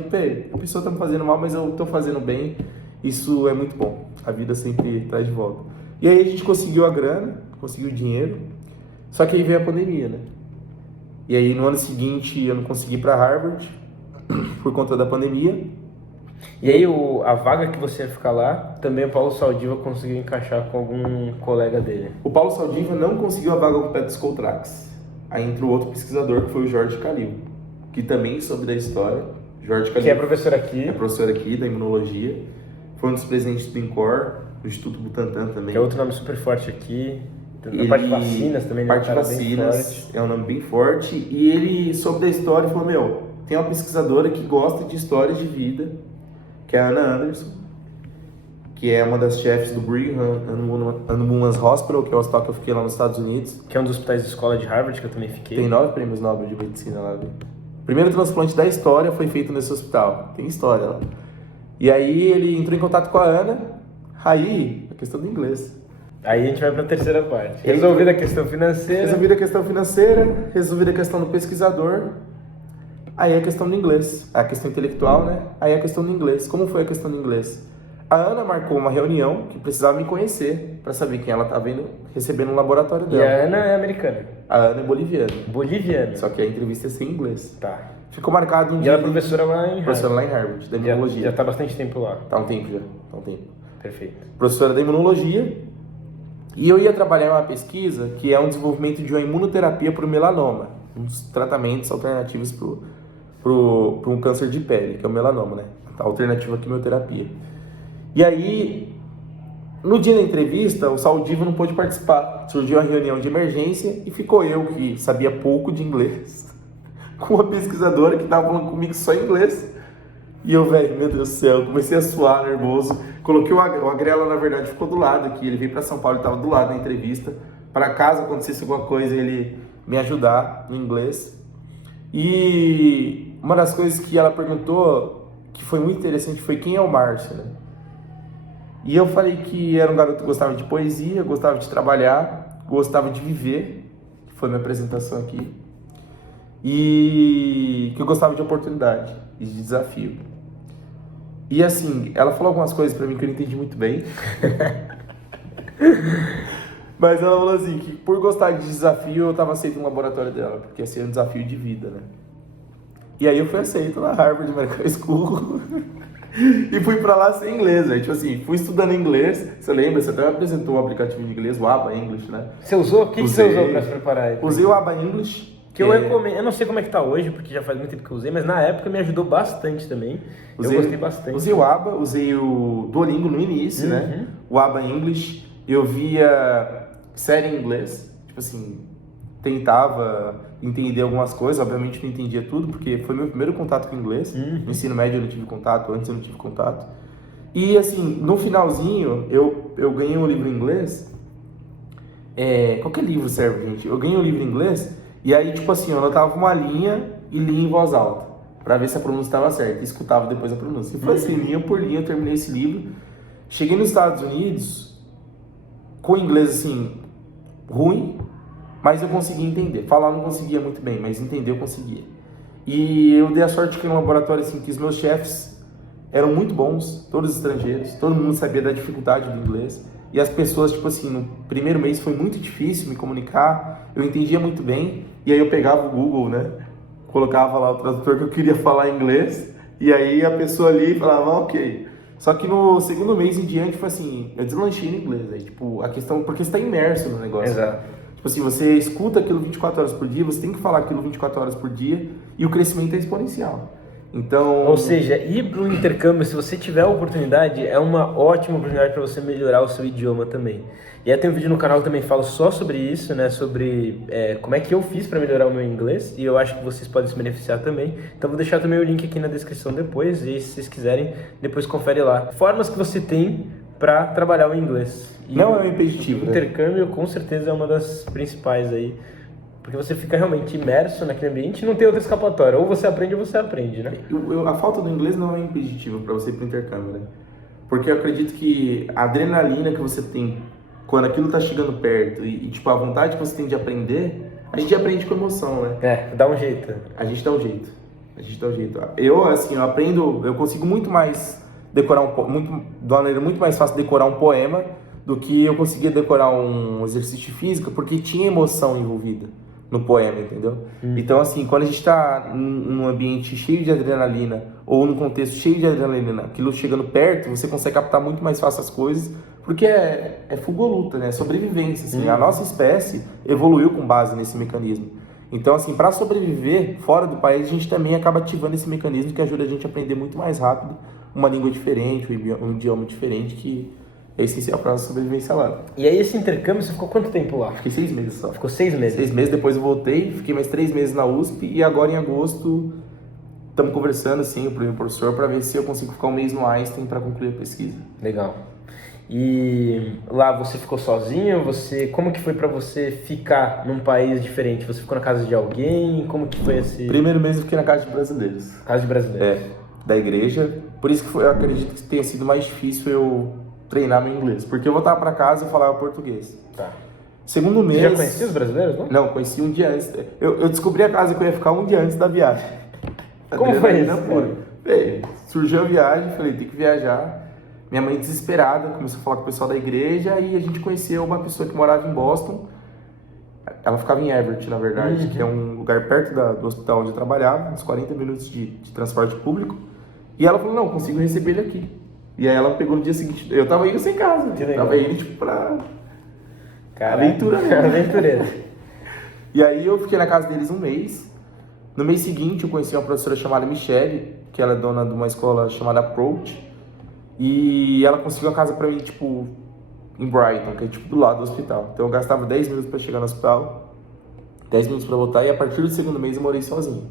a pessoa tá me fazendo mal, mas eu tô fazendo bem, isso é muito bom. A vida sempre traz de volta. E aí a gente conseguiu a grana, conseguiu o dinheiro, só que aí veio a pandemia, né? E aí no ano seguinte eu não consegui ir para Harvard por conta da pandemia. E aí a vaga que você ia ficar lá, também o Paulo Saldiva conseguiu encaixar com algum colega dele. O Paulo Saldiva não conseguiu a vaga com o pé dos Coltrax. Aí entrou outro pesquisador que foi o Jorge Calil, que também soube da história. Jorge Calil, que é professor aqui. É professor aqui da imunologia. Foi um dos presidentes do INCOR, do Instituto Butantan também. Que é outro nome super forte aqui. A parte de vacinas também, né? Parte de vacinas é um nome bem forte. E ele soube da história e falou, meu, tem uma pesquisadora que gosta de histórias de vida, que é a Ana Anderson, que é uma das chefes do Brigham and Women's Hospital, que é o hospital que eu fiquei lá nos Estados Unidos. Que é um dos hospitais de escola de Harvard, que eu também fiquei. Tem 9 prêmios Nobel de Medicina lá. Viu? O primeiro transplante da história foi feito nesse hospital. Tem história lá. E aí ele entrou em contato com a Ana. Aí, a questão do inglês. Aí a gente vai para a terceira parte. Resolvida a questão financeira. Resolvida a questão financeira, resolvida a questão do pesquisador. Aí a questão do inglês, a questão intelectual, né? Aí a questão do inglês. Como foi a questão do inglês? A Ana marcou uma reunião que precisava me conhecer para saber quem ela estava recebendo no laboratório dela. E a Ana é americana? A Ana é boliviana. Boliviana. Só que a entrevista ia ser em inglês. Tá. ficou marcado um E dia... ela é professora lá em Harvard. Professora lá em Harvard, da imunologia. Já tá há bastante tempo lá. Tá um tempo já, tá um tempo. Perfeito. Professora da imunologia. E eu ia trabalhar em uma pesquisa que é um desenvolvimento de uma imunoterapia para o melanoma. Uns tratamentos alternativos para um câncer de pele, que é o melanoma, né? A alternativa à quimioterapia. E aí, no dia da entrevista, o Saldiva não pôde participar. Surgiu uma reunião de emergência e ficou eu, que sabia pouco de inglês, com uma pesquisadora que estava falando comigo só em inglês. E eu, velho, meu Deus do céu, comecei a suar, nervoso. Coloquei o Agrela, na verdade, ficou do lado aqui. Ele veio para São Paulo, ele estava do lado da entrevista. Para caso acontecesse alguma coisa, ele me ajudar no inglês. E uma das coisas que ela perguntou, que foi muito interessante, foi quem é o Márcio, né? E eu falei que era um garoto que gostava de poesia, gostava de trabalhar, gostava de viver, que foi minha apresentação aqui. E que eu gostava de oportunidade e de desafio. E assim, ela falou algumas coisas pra mim que eu não entendi muito bem. Mas ela falou assim, que por gostar de desafio, eu tava aceito no laboratório dela, porque ia ser um desafio de vida, né? E aí eu fui aceito na Harvard Medical School e fui pra lá sem inglês, velho. Tipo assim, fui estudando inglês. Você lembra? Você até me apresentou o aplicativo de inglês, o ABA English, né? Você usou? O que você usou pra se preparar aí? Usei o ABA English. Que eu recomendo, eu não sei como é que tá hoje, porque já faz muito tempo que eu usei, mas na época me ajudou bastante também. Eu gostei bastante. Usei o ABA, usei o Duolingo no início, né? O ABA English. Eu via série em inglês, tipo assim, tentava entender algumas coisas, obviamente não entendia tudo, porque foi meu primeiro contato com inglês. No ensino médio eu não tive contato, antes eu não tive contato. E assim, no finalzinho, eu ganhei um livro em inglês. Qualquer livro serve, gente. Eu ganhei um livro em inglês. E aí, tipo assim, eu anotava uma linha e lia em voz alta, pra ver se a pronúncia estava certa, e escutava depois a pronúncia. E foi assim, linha por linha, eu terminei esse livro. Cheguei nos Estados Unidos, com inglês, assim, ruim, mas eu conseguia entender. Falar eu não conseguia muito bem, mas entender eu conseguia. E eu dei a sorte que no laboratório, assim, que os meus chefes eram muito bons, todos estrangeiros, todo mundo sabia da dificuldade do inglês. E as pessoas, tipo assim, no primeiro mês foi muito difícil me comunicar, eu entendia muito bem, e aí eu pegava o Google, né, colocava lá o tradutor que eu queria falar inglês, e aí a pessoa ali falava, ok. Só que no segundo mês em diante foi assim, eu deslanchei no inglês, aí, tipo, a questão, porque você está imerso no negócio. Exato. Tipo assim, você escuta aquilo 24 horas por dia, você tem que falar aquilo 24 horas por dia, e o crescimento é exponencial. Então... Ou seja, ir para o intercâmbio, se você tiver a oportunidade, é uma ótima oportunidade para você melhorar o seu idioma também. E aí tem um vídeo no canal que também falo só sobre isso, né? Sobre como é que eu fiz para melhorar o meu inglês, e eu acho que vocês podem se beneficiar também. Então vou deixar também o link aqui na descrição depois, e se vocês quiserem, depois confere lá. Formas que você tem para trabalhar o inglês. E não é um impeditivo, o intercâmbio, com certeza, é uma das principais aí. Porque você fica realmente imerso naquele ambiente e não tem outra escapatória. Ou você aprende, né? A falta do inglês não é impeditivo para você ir para o intercâmbio, né? Porque eu acredito que a adrenalina que você tem quando aquilo tá chegando perto e tipo, a vontade que você tem de aprender, a gente aprende com emoção, né? Dá um jeito. A gente dá um jeito. Eu, assim, eu aprendo, eu consigo muito mais decorar de uma maneira muito mais fácil decorar um poema do que eu conseguia decorar um exercício de física, porque tinha emoção envolvida no poema, entendeu? Então, assim, quando a gente tá num ambiente cheio de adrenalina ou num contexto cheio de adrenalina, aquilo chegando perto, você consegue captar muito mais fácil as coisas, porque é fuga ou luta, né? É sobrevivência, assim. A nossa espécie evoluiu com base nesse mecanismo. Então, assim, para sobreviver fora do país, a gente também acaba ativando esse mecanismo que ajuda a gente a aprender muito mais rápido uma língua diferente, um idioma diferente, que é essencial para a nossa sobrevivência lá. E aí esse intercâmbio, você ficou quanto tempo lá? Fiquei 6 meses só. Ficou 6 meses? 6 meses, depois eu voltei, fiquei mais 3 meses na USP e agora em agosto estamos conversando, assim, o professor, para ver se eu consigo ficar um mês no Einstein para concluir a pesquisa. Legal. E lá você ficou sozinho? Como que foi para você ficar num país diferente? Você ficou na casa de alguém? Como que foi esse... Primeiro mês eu fiquei na casa de brasileiros. Casa de brasileiros. Da igreja. Por isso que eu acredito que tenha sido mais difícil eu treinar meu inglês. Porque eu voltava para casa e falava português. Tá. Segundo mês... Você já conhecia os brasileiros, não? Não, conheci um dia antes. Eu descobri a casa que eu ia ficar um dia antes da viagem. Como foi isso? Surgiu a viagem, falei, tem que viajar. Minha mãe desesperada, começou a falar com o pessoal da igreja e a gente conheceu uma pessoa que morava em Boston. ela ficava em Everett, na verdade, que é um lugar perto do hospital onde eu trabalhava, uns 40 minutos de transporte público. E ela falou, não, consigo receber ele aqui. E aí ela pegou no dia seguinte, eu tava indo sem casa, tava indo tipo pra aventura mesmo. Aventureira. E aí eu fiquei na casa deles um mês. No mês seguinte eu conheci uma professora chamada Michelle, que ela é dona de uma escola chamada Approach. E ela conseguiu uma casa pra mim, tipo, em Brighton, que é tipo do lado do hospital. Então eu gastava 10 minutos pra chegar no hospital, 10 minutos pra voltar, e a partir do segundo mês eu morei sozinho.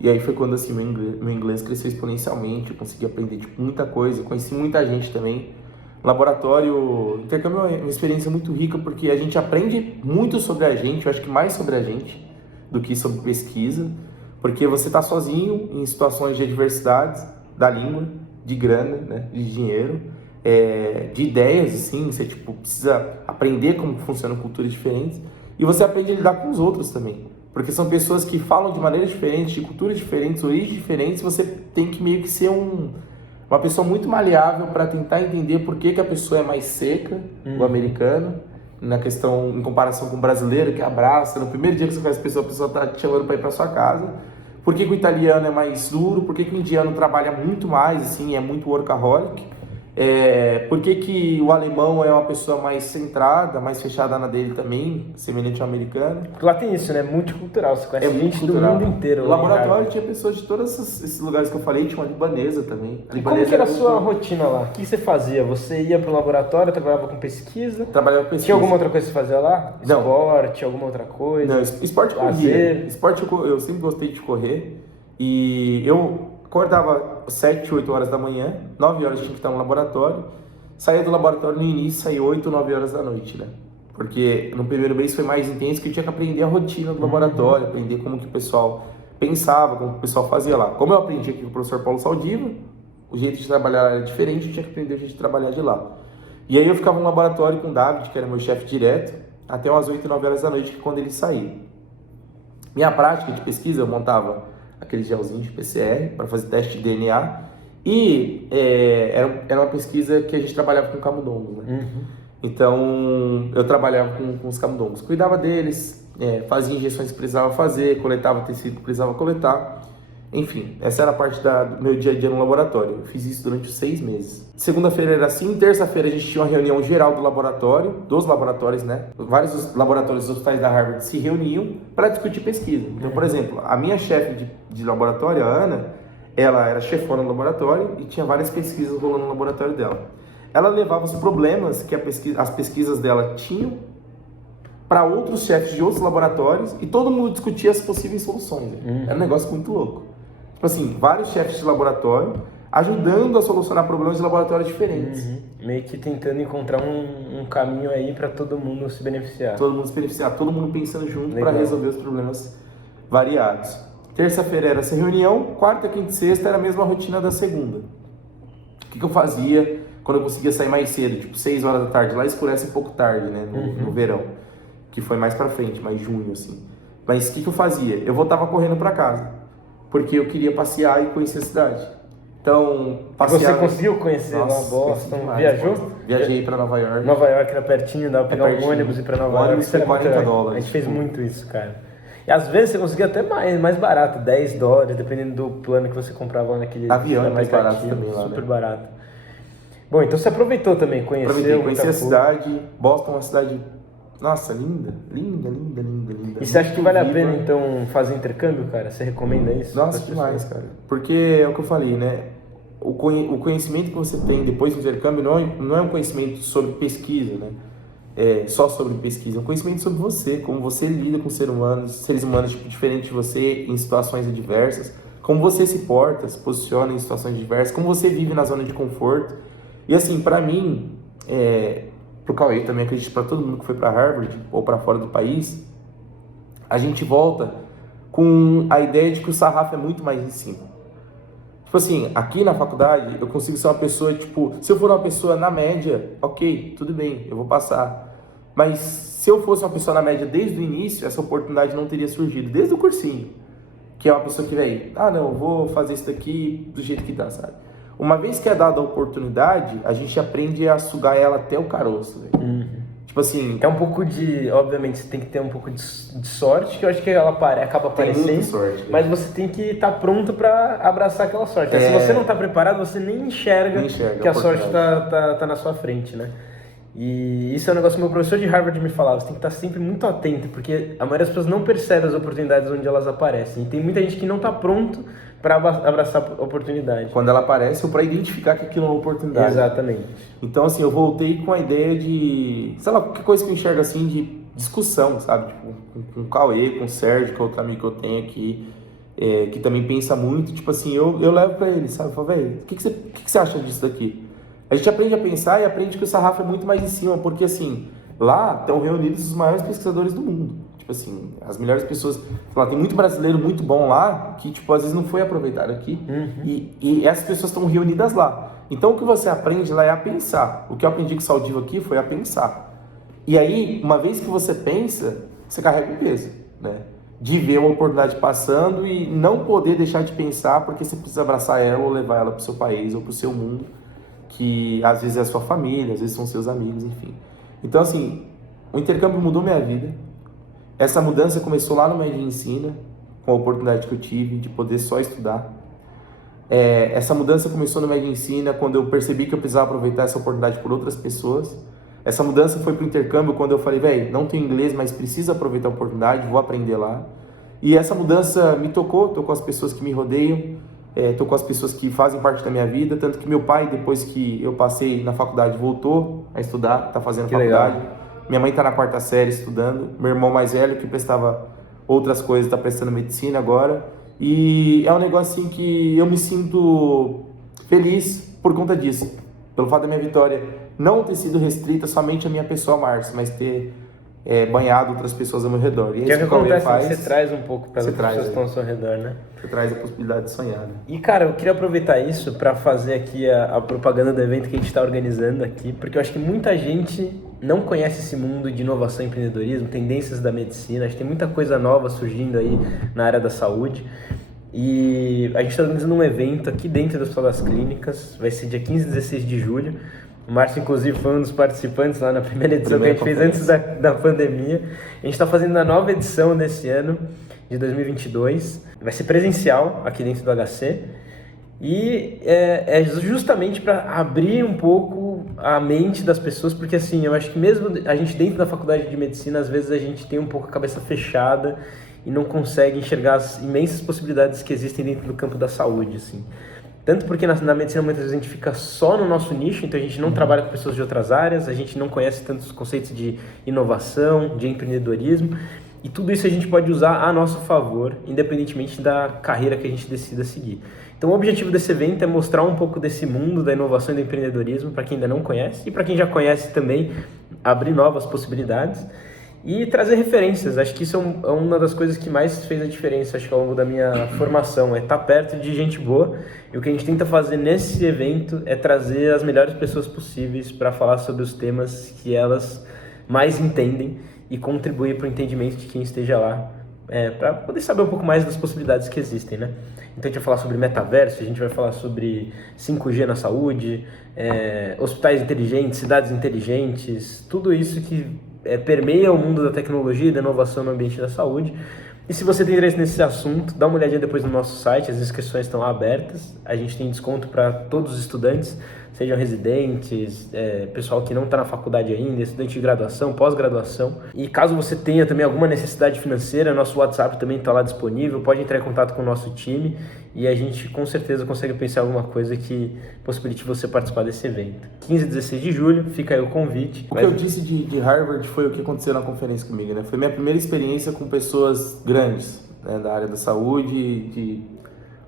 E aí foi quando assim meu inglês cresceu exponencialmente, eu consegui aprender tipo, muita coisa, conheci muita gente também. Laboratório, intercâmbio é uma experiência muito rica porque a gente aprende muito sobre a gente, eu acho que mais sobre a gente do que sobre pesquisa, porque você está sozinho em situações de adversidades, da língua, de grana, né, de dinheiro, de ideias, assim, você tipo, precisa aprender como funcionam culturas diferentes e você aprende a lidar com os outros também. Porque são pessoas que falam de maneiras diferentes, de culturas diferentes, origens diferentes, você tem que meio que ser uma pessoa muito maleável para tentar entender por que a pessoa é mais seca, o americano, na questão, em comparação com o brasileiro, que abraça, no primeiro dia que você conhece a pessoa tá te chamando para ir para sua casa. Por que o italiano é mais duro, por que o indiano trabalha muito mais, assim, é muito workaholic. Por que o alemão é uma pessoa mais centrada, mais fechada na dele também, semelhante ao americano. Porque lá tem isso, né? Multicultural, você conhece gente do multicultural. mundo inteiro. No laboratório tinha pessoas de todos esses lugares que eu falei, tinha uma libanesa também. E como que era a sua rotina lá? O que você fazia? Você ia para o laboratório, trabalhava com pesquisa? Trabalhava com pesquisa. Tinha alguma outra coisa que você fazia lá? Não. Esporte, alguma outra coisa? Não, esporte eu corria. Esporte eu sempre gostei de correr. E eu acordava 7, 8 horas da manhã, 9 horas tinha que estar no laboratório. Saía do laboratório no início, saía 8, 9 horas da noite, né? Porque no primeiro mês foi mais intenso, que eu tinha que aprender a rotina do laboratório, aprender como que o pessoal pensava, como que o pessoal fazia lá. Como eu aprendi aqui com o professor Paulo Saldiva, o jeito de trabalhar era diferente, eu tinha que aprender o jeito de trabalhar de lá. E aí eu ficava no laboratório com o David, que era meu chefe direto, até umas 8, 9 horas da noite, que é quando ele saía. Minha prática de pesquisa, eu montava aquele gelzinho de PCR para fazer teste de DNA. E era uma pesquisa que a gente trabalhava com camundongos, né? Então, eu trabalhava com os camundongos. Cuidava deles, fazia injeções que precisava fazer, coletava tecido que precisava coletar. Enfim, essa era a parte do meu dia a dia no laboratório. Eu fiz isso durante os 6 meses. Segunda-feira era assim, terça-feira a gente tinha uma reunião geral do laboratório, dos laboratórios, né? Vários laboratórios dos hospitais da Harvard se reuniam para discutir pesquisa. Então, por exemplo, a minha chefe de laboratório, a Ana, ela era chefona no laboratório e tinha várias pesquisas rolando no laboratório dela. Ela levava os problemas que as pesquisas dela tinham para outros chefes de outros laboratórios e todo mundo discutia as possíveis soluções. Era um negócio muito louco. Tipo assim, vários chefes de laboratório ajudando a solucionar problemas de laboratórios diferentes. Meio que tentando encontrar um caminho aí para todo mundo se beneficiar. Todo mundo se beneficiar, todo mundo pensando junto para resolver os problemas variados. Terça-feira era essa reunião, quarta, quinta e sexta era a mesma rotina da segunda. O que eu fazia quando eu conseguia sair mais cedo, tipo 6 horas da tarde, lá escurece um pouco tarde, né, no verão, que foi mais pra frente, mais junho, assim. Mas o que eu fazia? Eu voltava correndo pra casa, porque eu queria passear e conhecer a cidade. Então, passear... Você conseguiu conhecer lá Boston? Viajou? Viajei pra Nova York. Nova York era pertinho, dava pra pegar um ônibus e ir pra Nova York. Isso era $40. A gente fez muito isso, cara. E às vezes você conseguia até mais barato, $10, dependendo do plano que você comprava lá naquele... Avião é mais barato gatinho, também lá, super né? barato. Bom, então você aproveitou também, conheci a cidade. Boston é uma cidade, nossa, linda. E você acha que vale a pena, então, fazer intercâmbio, cara? Você recomenda isso? Nossa, demais, cara. Porque é o que eu falei, né? O conhecimento que você tem depois do intercâmbio não é um conhecimento sobre pesquisa, né? Só sobre pesquisa, é um conhecimento sobre você, como você lida com seres humanos tipo, diferentes de você em situações adversas, como você se porta, se posiciona em situações diversas, como você vive na zona de conforto. E assim, pra mim, pro Cauê também, acredito pra todo mundo que foi pra Harvard ou pra fora do país, a gente volta com a ideia de que o sarrafo é muito mais em cima. Tipo assim, aqui na faculdade eu consigo ser uma pessoa, tipo, se eu for uma pessoa na média, ok, tudo bem, eu vou passar. Mas se eu fosse uma pessoa na média desde o início, essa oportunidade não teria surgido, desde o cursinho. Que é uma pessoa que vai, não, eu vou fazer isso daqui do jeito que dá, sabe? Uma vez que é dada a oportunidade, a gente aprende a sugar ela até o caroço, velho. Tipo Tipo assim... É um pouco de... Obviamente, você tem que ter um pouco de sorte, que eu acho que ela acaba aparecendo. Tem muita sorte. Mas você tem que estar pronto para abraçar aquela sorte. Se você não está preparado, você nem enxerga que a sorte tá na sua frente, né? E isso é um negócio que meu professor de Harvard me falava. Você tem que estar sempre muito atento, porque a maioria das pessoas não percebe as oportunidades onde elas aparecem. E tem muita gente que não está pronto para abraçar a oportunidade. Quando ela aparece, ou para identificar que aquilo é uma oportunidade. Exatamente. Então, assim, eu voltei com a ideia de, sei lá, qualquer coisa que eu enxergo assim, de discussão, sabe? Tipo, com o Cauê, com o Sérgio, que é outro amigo que eu tenho aqui, que também pensa muito. Tipo assim, eu levo para ele, sabe? Eu falo, velho, o que você acha disso daqui? A gente aprende a pensar e aprende que o sarrafo é muito mais em cima, porque, assim, lá estão reunidos os maiores pesquisadores do mundo. Tipo assim, as melhores pessoas... Lá, tem muito brasileiro muito bom lá, que, tipo, às vezes não foi aproveitado aqui. E essas pessoas estão reunidas lá. Então, o que você aprende lá é a pensar. O que eu aprendi com o Saldivo aqui foi a pensar. E aí, uma vez que você pensa, você carrega o peso, né? De ver uma oportunidade passando e não poder deixar de pensar, porque você precisa abraçar ela ou levar ela para o seu país ou para o seu mundo, que às vezes é a sua família, às vezes são seus amigos, enfim. Então, assim, o intercâmbio mudou minha vida. Essa mudança começou lá no Médio Ensina, com a oportunidade que eu tive de poder só estudar. Essa mudança começou no Médio Ensina quando eu percebi que eu precisava aproveitar essa oportunidade por outras pessoas. Essa mudança foi para o intercâmbio quando eu falei, velho, não tenho inglês, mas preciso aproveitar a oportunidade, vou aprender lá. E essa mudança me tocou as pessoas que me rodeiam, tocou as pessoas que fazem parte da minha vida, tanto que meu pai, depois que eu passei na faculdade, voltou a estudar, está fazendo faculdade. Legal. Minha mãe está na 4ª série estudando, meu irmão mais velho, que prestava outras coisas, está prestando medicina agora. E é um negócio assim que eu me sinto feliz por conta disso, pelo fato da minha vitória não ter sido restrita somente à minha pessoa, Márcio, mas ter banhado outras pessoas ao meu redor. E que é que acontece que você traz um pouco para as pessoas que estão ao seu redor, né? Você traz a possibilidade de sonhar, né? E, cara, eu queria aproveitar isso para fazer aqui a propaganda do evento que a gente está organizando aqui, porque eu acho que muita gente não conhece esse mundo de inovação e empreendedorismo, tendências da medicina. Acho que tem muita coisa nova surgindo aí na área da saúde. E a gente está organizando um evento aqui dentro do Hospital das Clínicas, vai ser dia 15 e 16 de julho. O Márcio, inclusive, foi um dos participantes lá na primeira edição que a gente fez antes da pandemia. A gente está fazendo a nova edição desse ano, de 2022. Vai ser presencial aqui dentro do HC. E é justamente para abrir um pouco a mente das pessoas, porque assim, eu acho que mesmo a gente dentro da faculdade de medicina, às vezes a gente tem um pouco a cabeça fechada e não consegue enxergar as imensas possibilidades que existem dentro do campo da saúde, assim. Tanto porque na medicina muitas vezes a gente fica só no nosso nicho, então a gente não trabalha com pessoas de outras áreas, a gente não conhece tantos conceitos de inovação, de empreendedorismo, e tudo isso a gente pode usar a nosso favor, independentemente da carreira que a gente decida seguir. Então o objetivo desse evento é mostrar um pouco desse mundo da inovação e do empreendedorismo para quem ainda não conhece, e para quem já conhece também, abrir novas possibilidades e trazer referências. Acho que isso é uma das coisas que mais fez a diferença, acho que ao longo da minha formação, é estar perto de gente boa. E o que a gente tenta fazer nesse evento é trazer as melhores pessoas possíveis para falar sobre os temas que elas mais entendem e contribuir para o entendimento de quem esteja lá, para poder saber um pouco mais das possibilidades que existem, né? Então a gente vai falar sobre metaverso, a gente vai falar sobre 5G na saúde, hospitais inteligentes, cidades inteligentes, tudo isso que permeia o mundo da tecnologia e da inovação no ambiente da saúde. E se você tem interesse nesse assunto, dá uma olhadinha depois no nosso site, as inscrições estão abertas, a gente tem desconto para todos os estudantes, sejam residentes, pessoal que não está na faculdade ainda, estudante de graduação, pós-graduação. E caso você tenha também alguma necessidade financeira, nosso WhatsApp também está lá disponível, pode entrar em contato com o nosso time e a gente com certeza consegue pensar em alguma coisa que possibilite você participar desse evento. 15 e 16 de julho, fica aí o convite. O que eu disse de Harvard foi o que aconteceu na conferência comigo, né? Foi minha primeira experiência com pessoas grandes, né, da área da saúde, de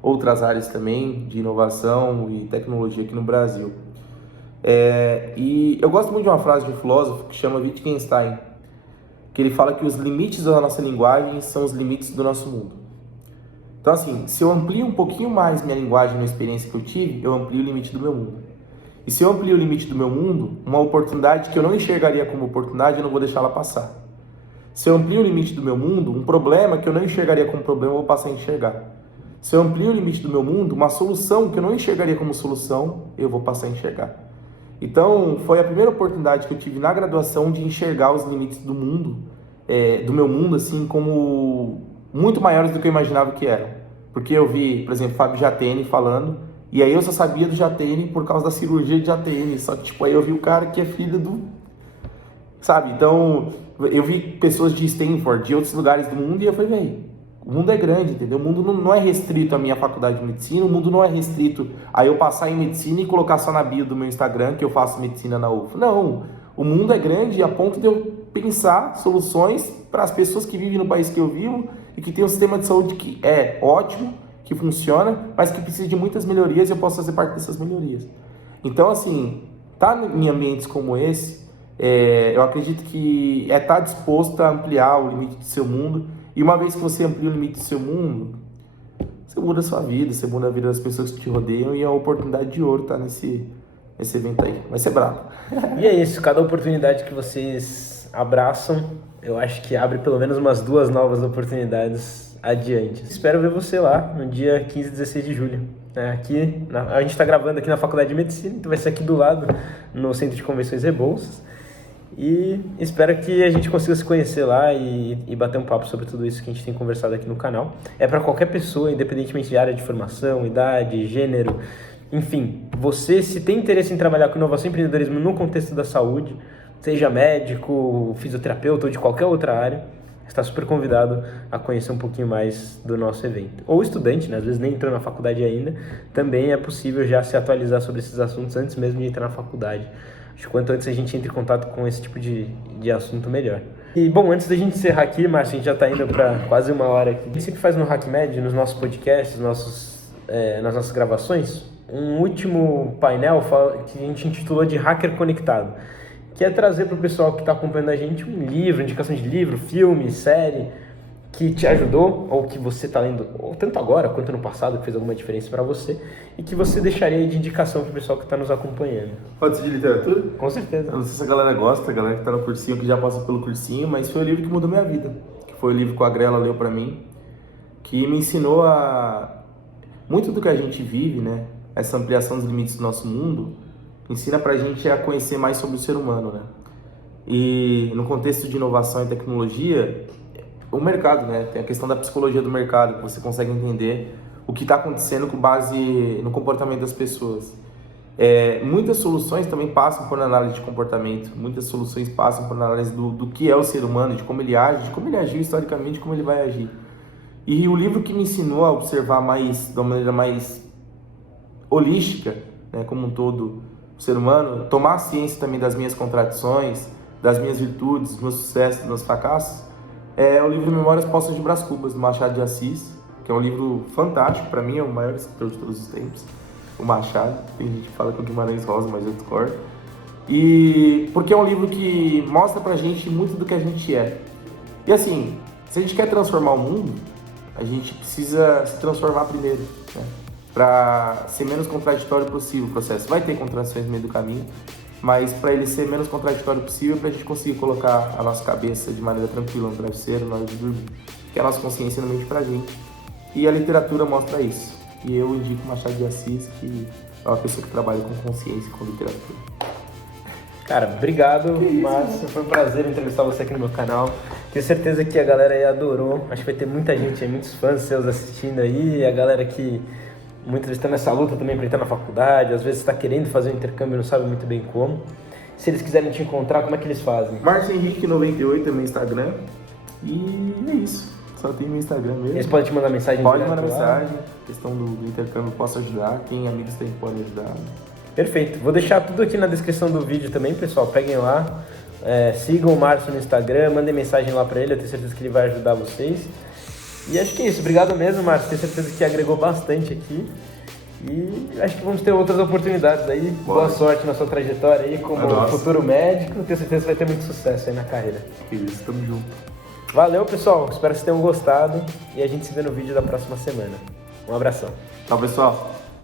outras áreas também, de inovação e tecnologia aqui no Brasil. E eu gosto muito de uma frase de um filósofo que chama Wittgenstein, que ele fala que os limites da nossa linguagem são os limites do nosso mundo. Então assim, se eu amplio um pouquinho mais minha linguagem na experiência que eu tive, eu amplio o limite do meu mundo. E se eu amplio o limite do meu mundo, uma oportunidade que eu não enxergaria como oportunidade, eu não vou deixar ela passar. Se eu amplio o limite do meu mundo, um problema que eu não enxergaria como problema, eu vou passar a enxergar. Se eu amplio o limite do meu mundo, uma solução que eu não enxergaria como solução, eu vou passar a enxergar. Então, foi a primeira oportunidade que eu tive na graduação de enxergar os limites do mundo, do meu mundo, assim, como muito maiores do que eu imaginava que eram. Porque eu vi, por exemplo, Fábio Jatene falando, e aí eu só sabia do Jatene por causa da cirurgia de Jatene, só que, tipo, aí eu vi o cara que é filho do... Sabe? Então, eu vi pessoas de Stanford, de outros lugares do mundo, e eu falei, velho, o mundo é grande, entendeu? O mundo não é restrito à minha faculdade de medicina, o mundo não é restrito a eu passar em medicina e colocar só na bio do meu Instagram que eu faço medicina na UFA. Não, o mundo é grande a ponto de eu pensar soluções para as pessoas que vivem no país que eu vivo e que tem um sistema de saúde que é ótimo, que funciona, mas que precisa de muitas melhorias e eu posso fazer parte dessas melhorias. Então, assim, tá em ambientes como esse, eu acredito que estar disposto a ampliar o limite do seu mundo. E uma vez que você amplia o limite do seu mundo, você muda a sua vida, você muda a vida das pessoas que te rodeiam e é uma oportunidade de ouro estar nesse evento aí. Vai ser brabo. E é isso, cada oportunidade que vocês abraçam, eu acho que abre pelo menos umas 2 novas oportunidades adiante. Espero ver você lá no dia 15 e 16 de julho. A gente está gravando aqui na Faculdade de Medicina, então vai ser aqui do lado, no Centro de Convenções Rebouças. E espero que a gente consiga se conhecer lá e bater um papo sobre tudo isso que a gente tem conversado aqui no canal. É para qualquer pessoa, independentemente de área de formação, idade, gênero, enfim. Você, se tem interesse em trabalhar com inovação e empreendedorismo no contexto da saúde, seja médico, fisioterapeuta ou de qualquer outra área, está super convidado a conhecer um pouquinho mais do nosso evento. Ou estudante, né? Às vezes nem entrou na faculdade ainda, também é possível já se atualizar sobre esses assuntos antes mesmo de entrar na faculdade. Acho que quanto antes a gente entre em contato com esse tipo de assunto, melhor. E, bom, antes da gente encerrar aqui, Márcio, a gente já está indo para quase 1 hora aqui. A gente sempre faz no HackMed, nos nossos podcasts, nas nossas gravações, um último painel que a gente intitulou de Hacker Conectado, que é trazer para o pessoal que está acompanhando a gente um livro, indicação de livro, filme, série, que te ajudou, ou que você está lendo, ou tanto agora quanto no passado, que fez alguma diferença para você, e que você deixaria de indicação para o pessoal que está nos acompanhando. Pode ser de literatura? Com certeza. Eu não sei se a galera gosta, a galera que está no cursinho, que já passa pelo cursinho, mas foi o livro que mudou minha vida. Que foi o livro que a Grela leu para mim, que me ensinou muito do que a gente vive, né? Essa ampliação dos limites do nosso mundo, ensina pra gente a conhecer mais sobre o ser humano, né? E no contexto de inovação e tecnologia, o mercado, né? Tem a questão da psicologia do mercado, que você consegue entender o que está acontecendo com base no comportamento das pessoas. Muitas soluções também passam por análise de comportamento, muitas soluções passam por análise do que é o ser humano, de como ele age, de como ele agiu historicamente, de como ele vai agir. E o livro que me ensinou a observar de uma maneira mais holística, né, como um todo, o ser humano, tomar ciência também das minhas contradições, das minhas virtudes, dos meus sucessos, dos meus fracassos, é o livro Memórias Postas de Brás Cubas, do Machado de Assis, que é um livro fantástico, para mim é o maior escritor de todos os tempos, o Machado. Tem gente que fala que é o Guimarães Rosa, mas eu discordo. E porque é um livro que mostra pra gente muito do que a gente é. E assim, se a gente quer transformar o mundo, a gente precisa se transformar primeiro, né? Para ser menos contraditório possível o processo. Vai ter contradições no meio do caminho, mas para ele ser menos contraditório possível, para a gente conseguir colocar a nossa cabeça de maneira tranquila no travesseiro, na hora de dormir, que a nossa consciência não mente pra gente. E a literatura mostra isso. E eu indico Machado de Assis, que é uma pessoa que trabalha com consciência e com literatura. Cara, obrigado, Márcio. Foi um prazer entrevistar você aqui no meu canal. Tenho certeza que a galera aí adorou. Acho que vai ter muita gente aí, muitos fãs seus assistindo aí. A galera que muitas vezes está nessa luta também para entrar na faculdade, às vezes está querendo fazer um intercâmbio e não sabe muito bem como. Se eles quiserem te encontrar, como é que eles fazem? Márcio Henrique 98 é meu Instagram. E é isso. Só tem meu Instagram mesmo. Eles podem te mandar mensagem? Pode mandar mensagem. Questão do intercâmbio, posso ajudar. Quem amigos tem que podem ajudar. Perfeito. Vou deixar tudo aqui na descrição do vídeo também, pessoal. Peguem lá. Sigam o Márcio no Instagram, mandem mensagem lá para ele. Eu tenho certeza que ele vai ajudar vocês. E acho que é isso. Obrigado mesmo, Márcio. Tenho certeza que agregou bastante aqui. E acho que vamos ter outras oportunidades aí. Boa sorte na sua trajetória aí como futuro médico. Tenho certeza que vai ter muito sucesso aí na carreira. Isso, tamo junto. Valeu, pessoal. Espero que vocês tenham gostado. E a gente se vê no vídeo da próxima semana. Um abração. Tchau, pessoal.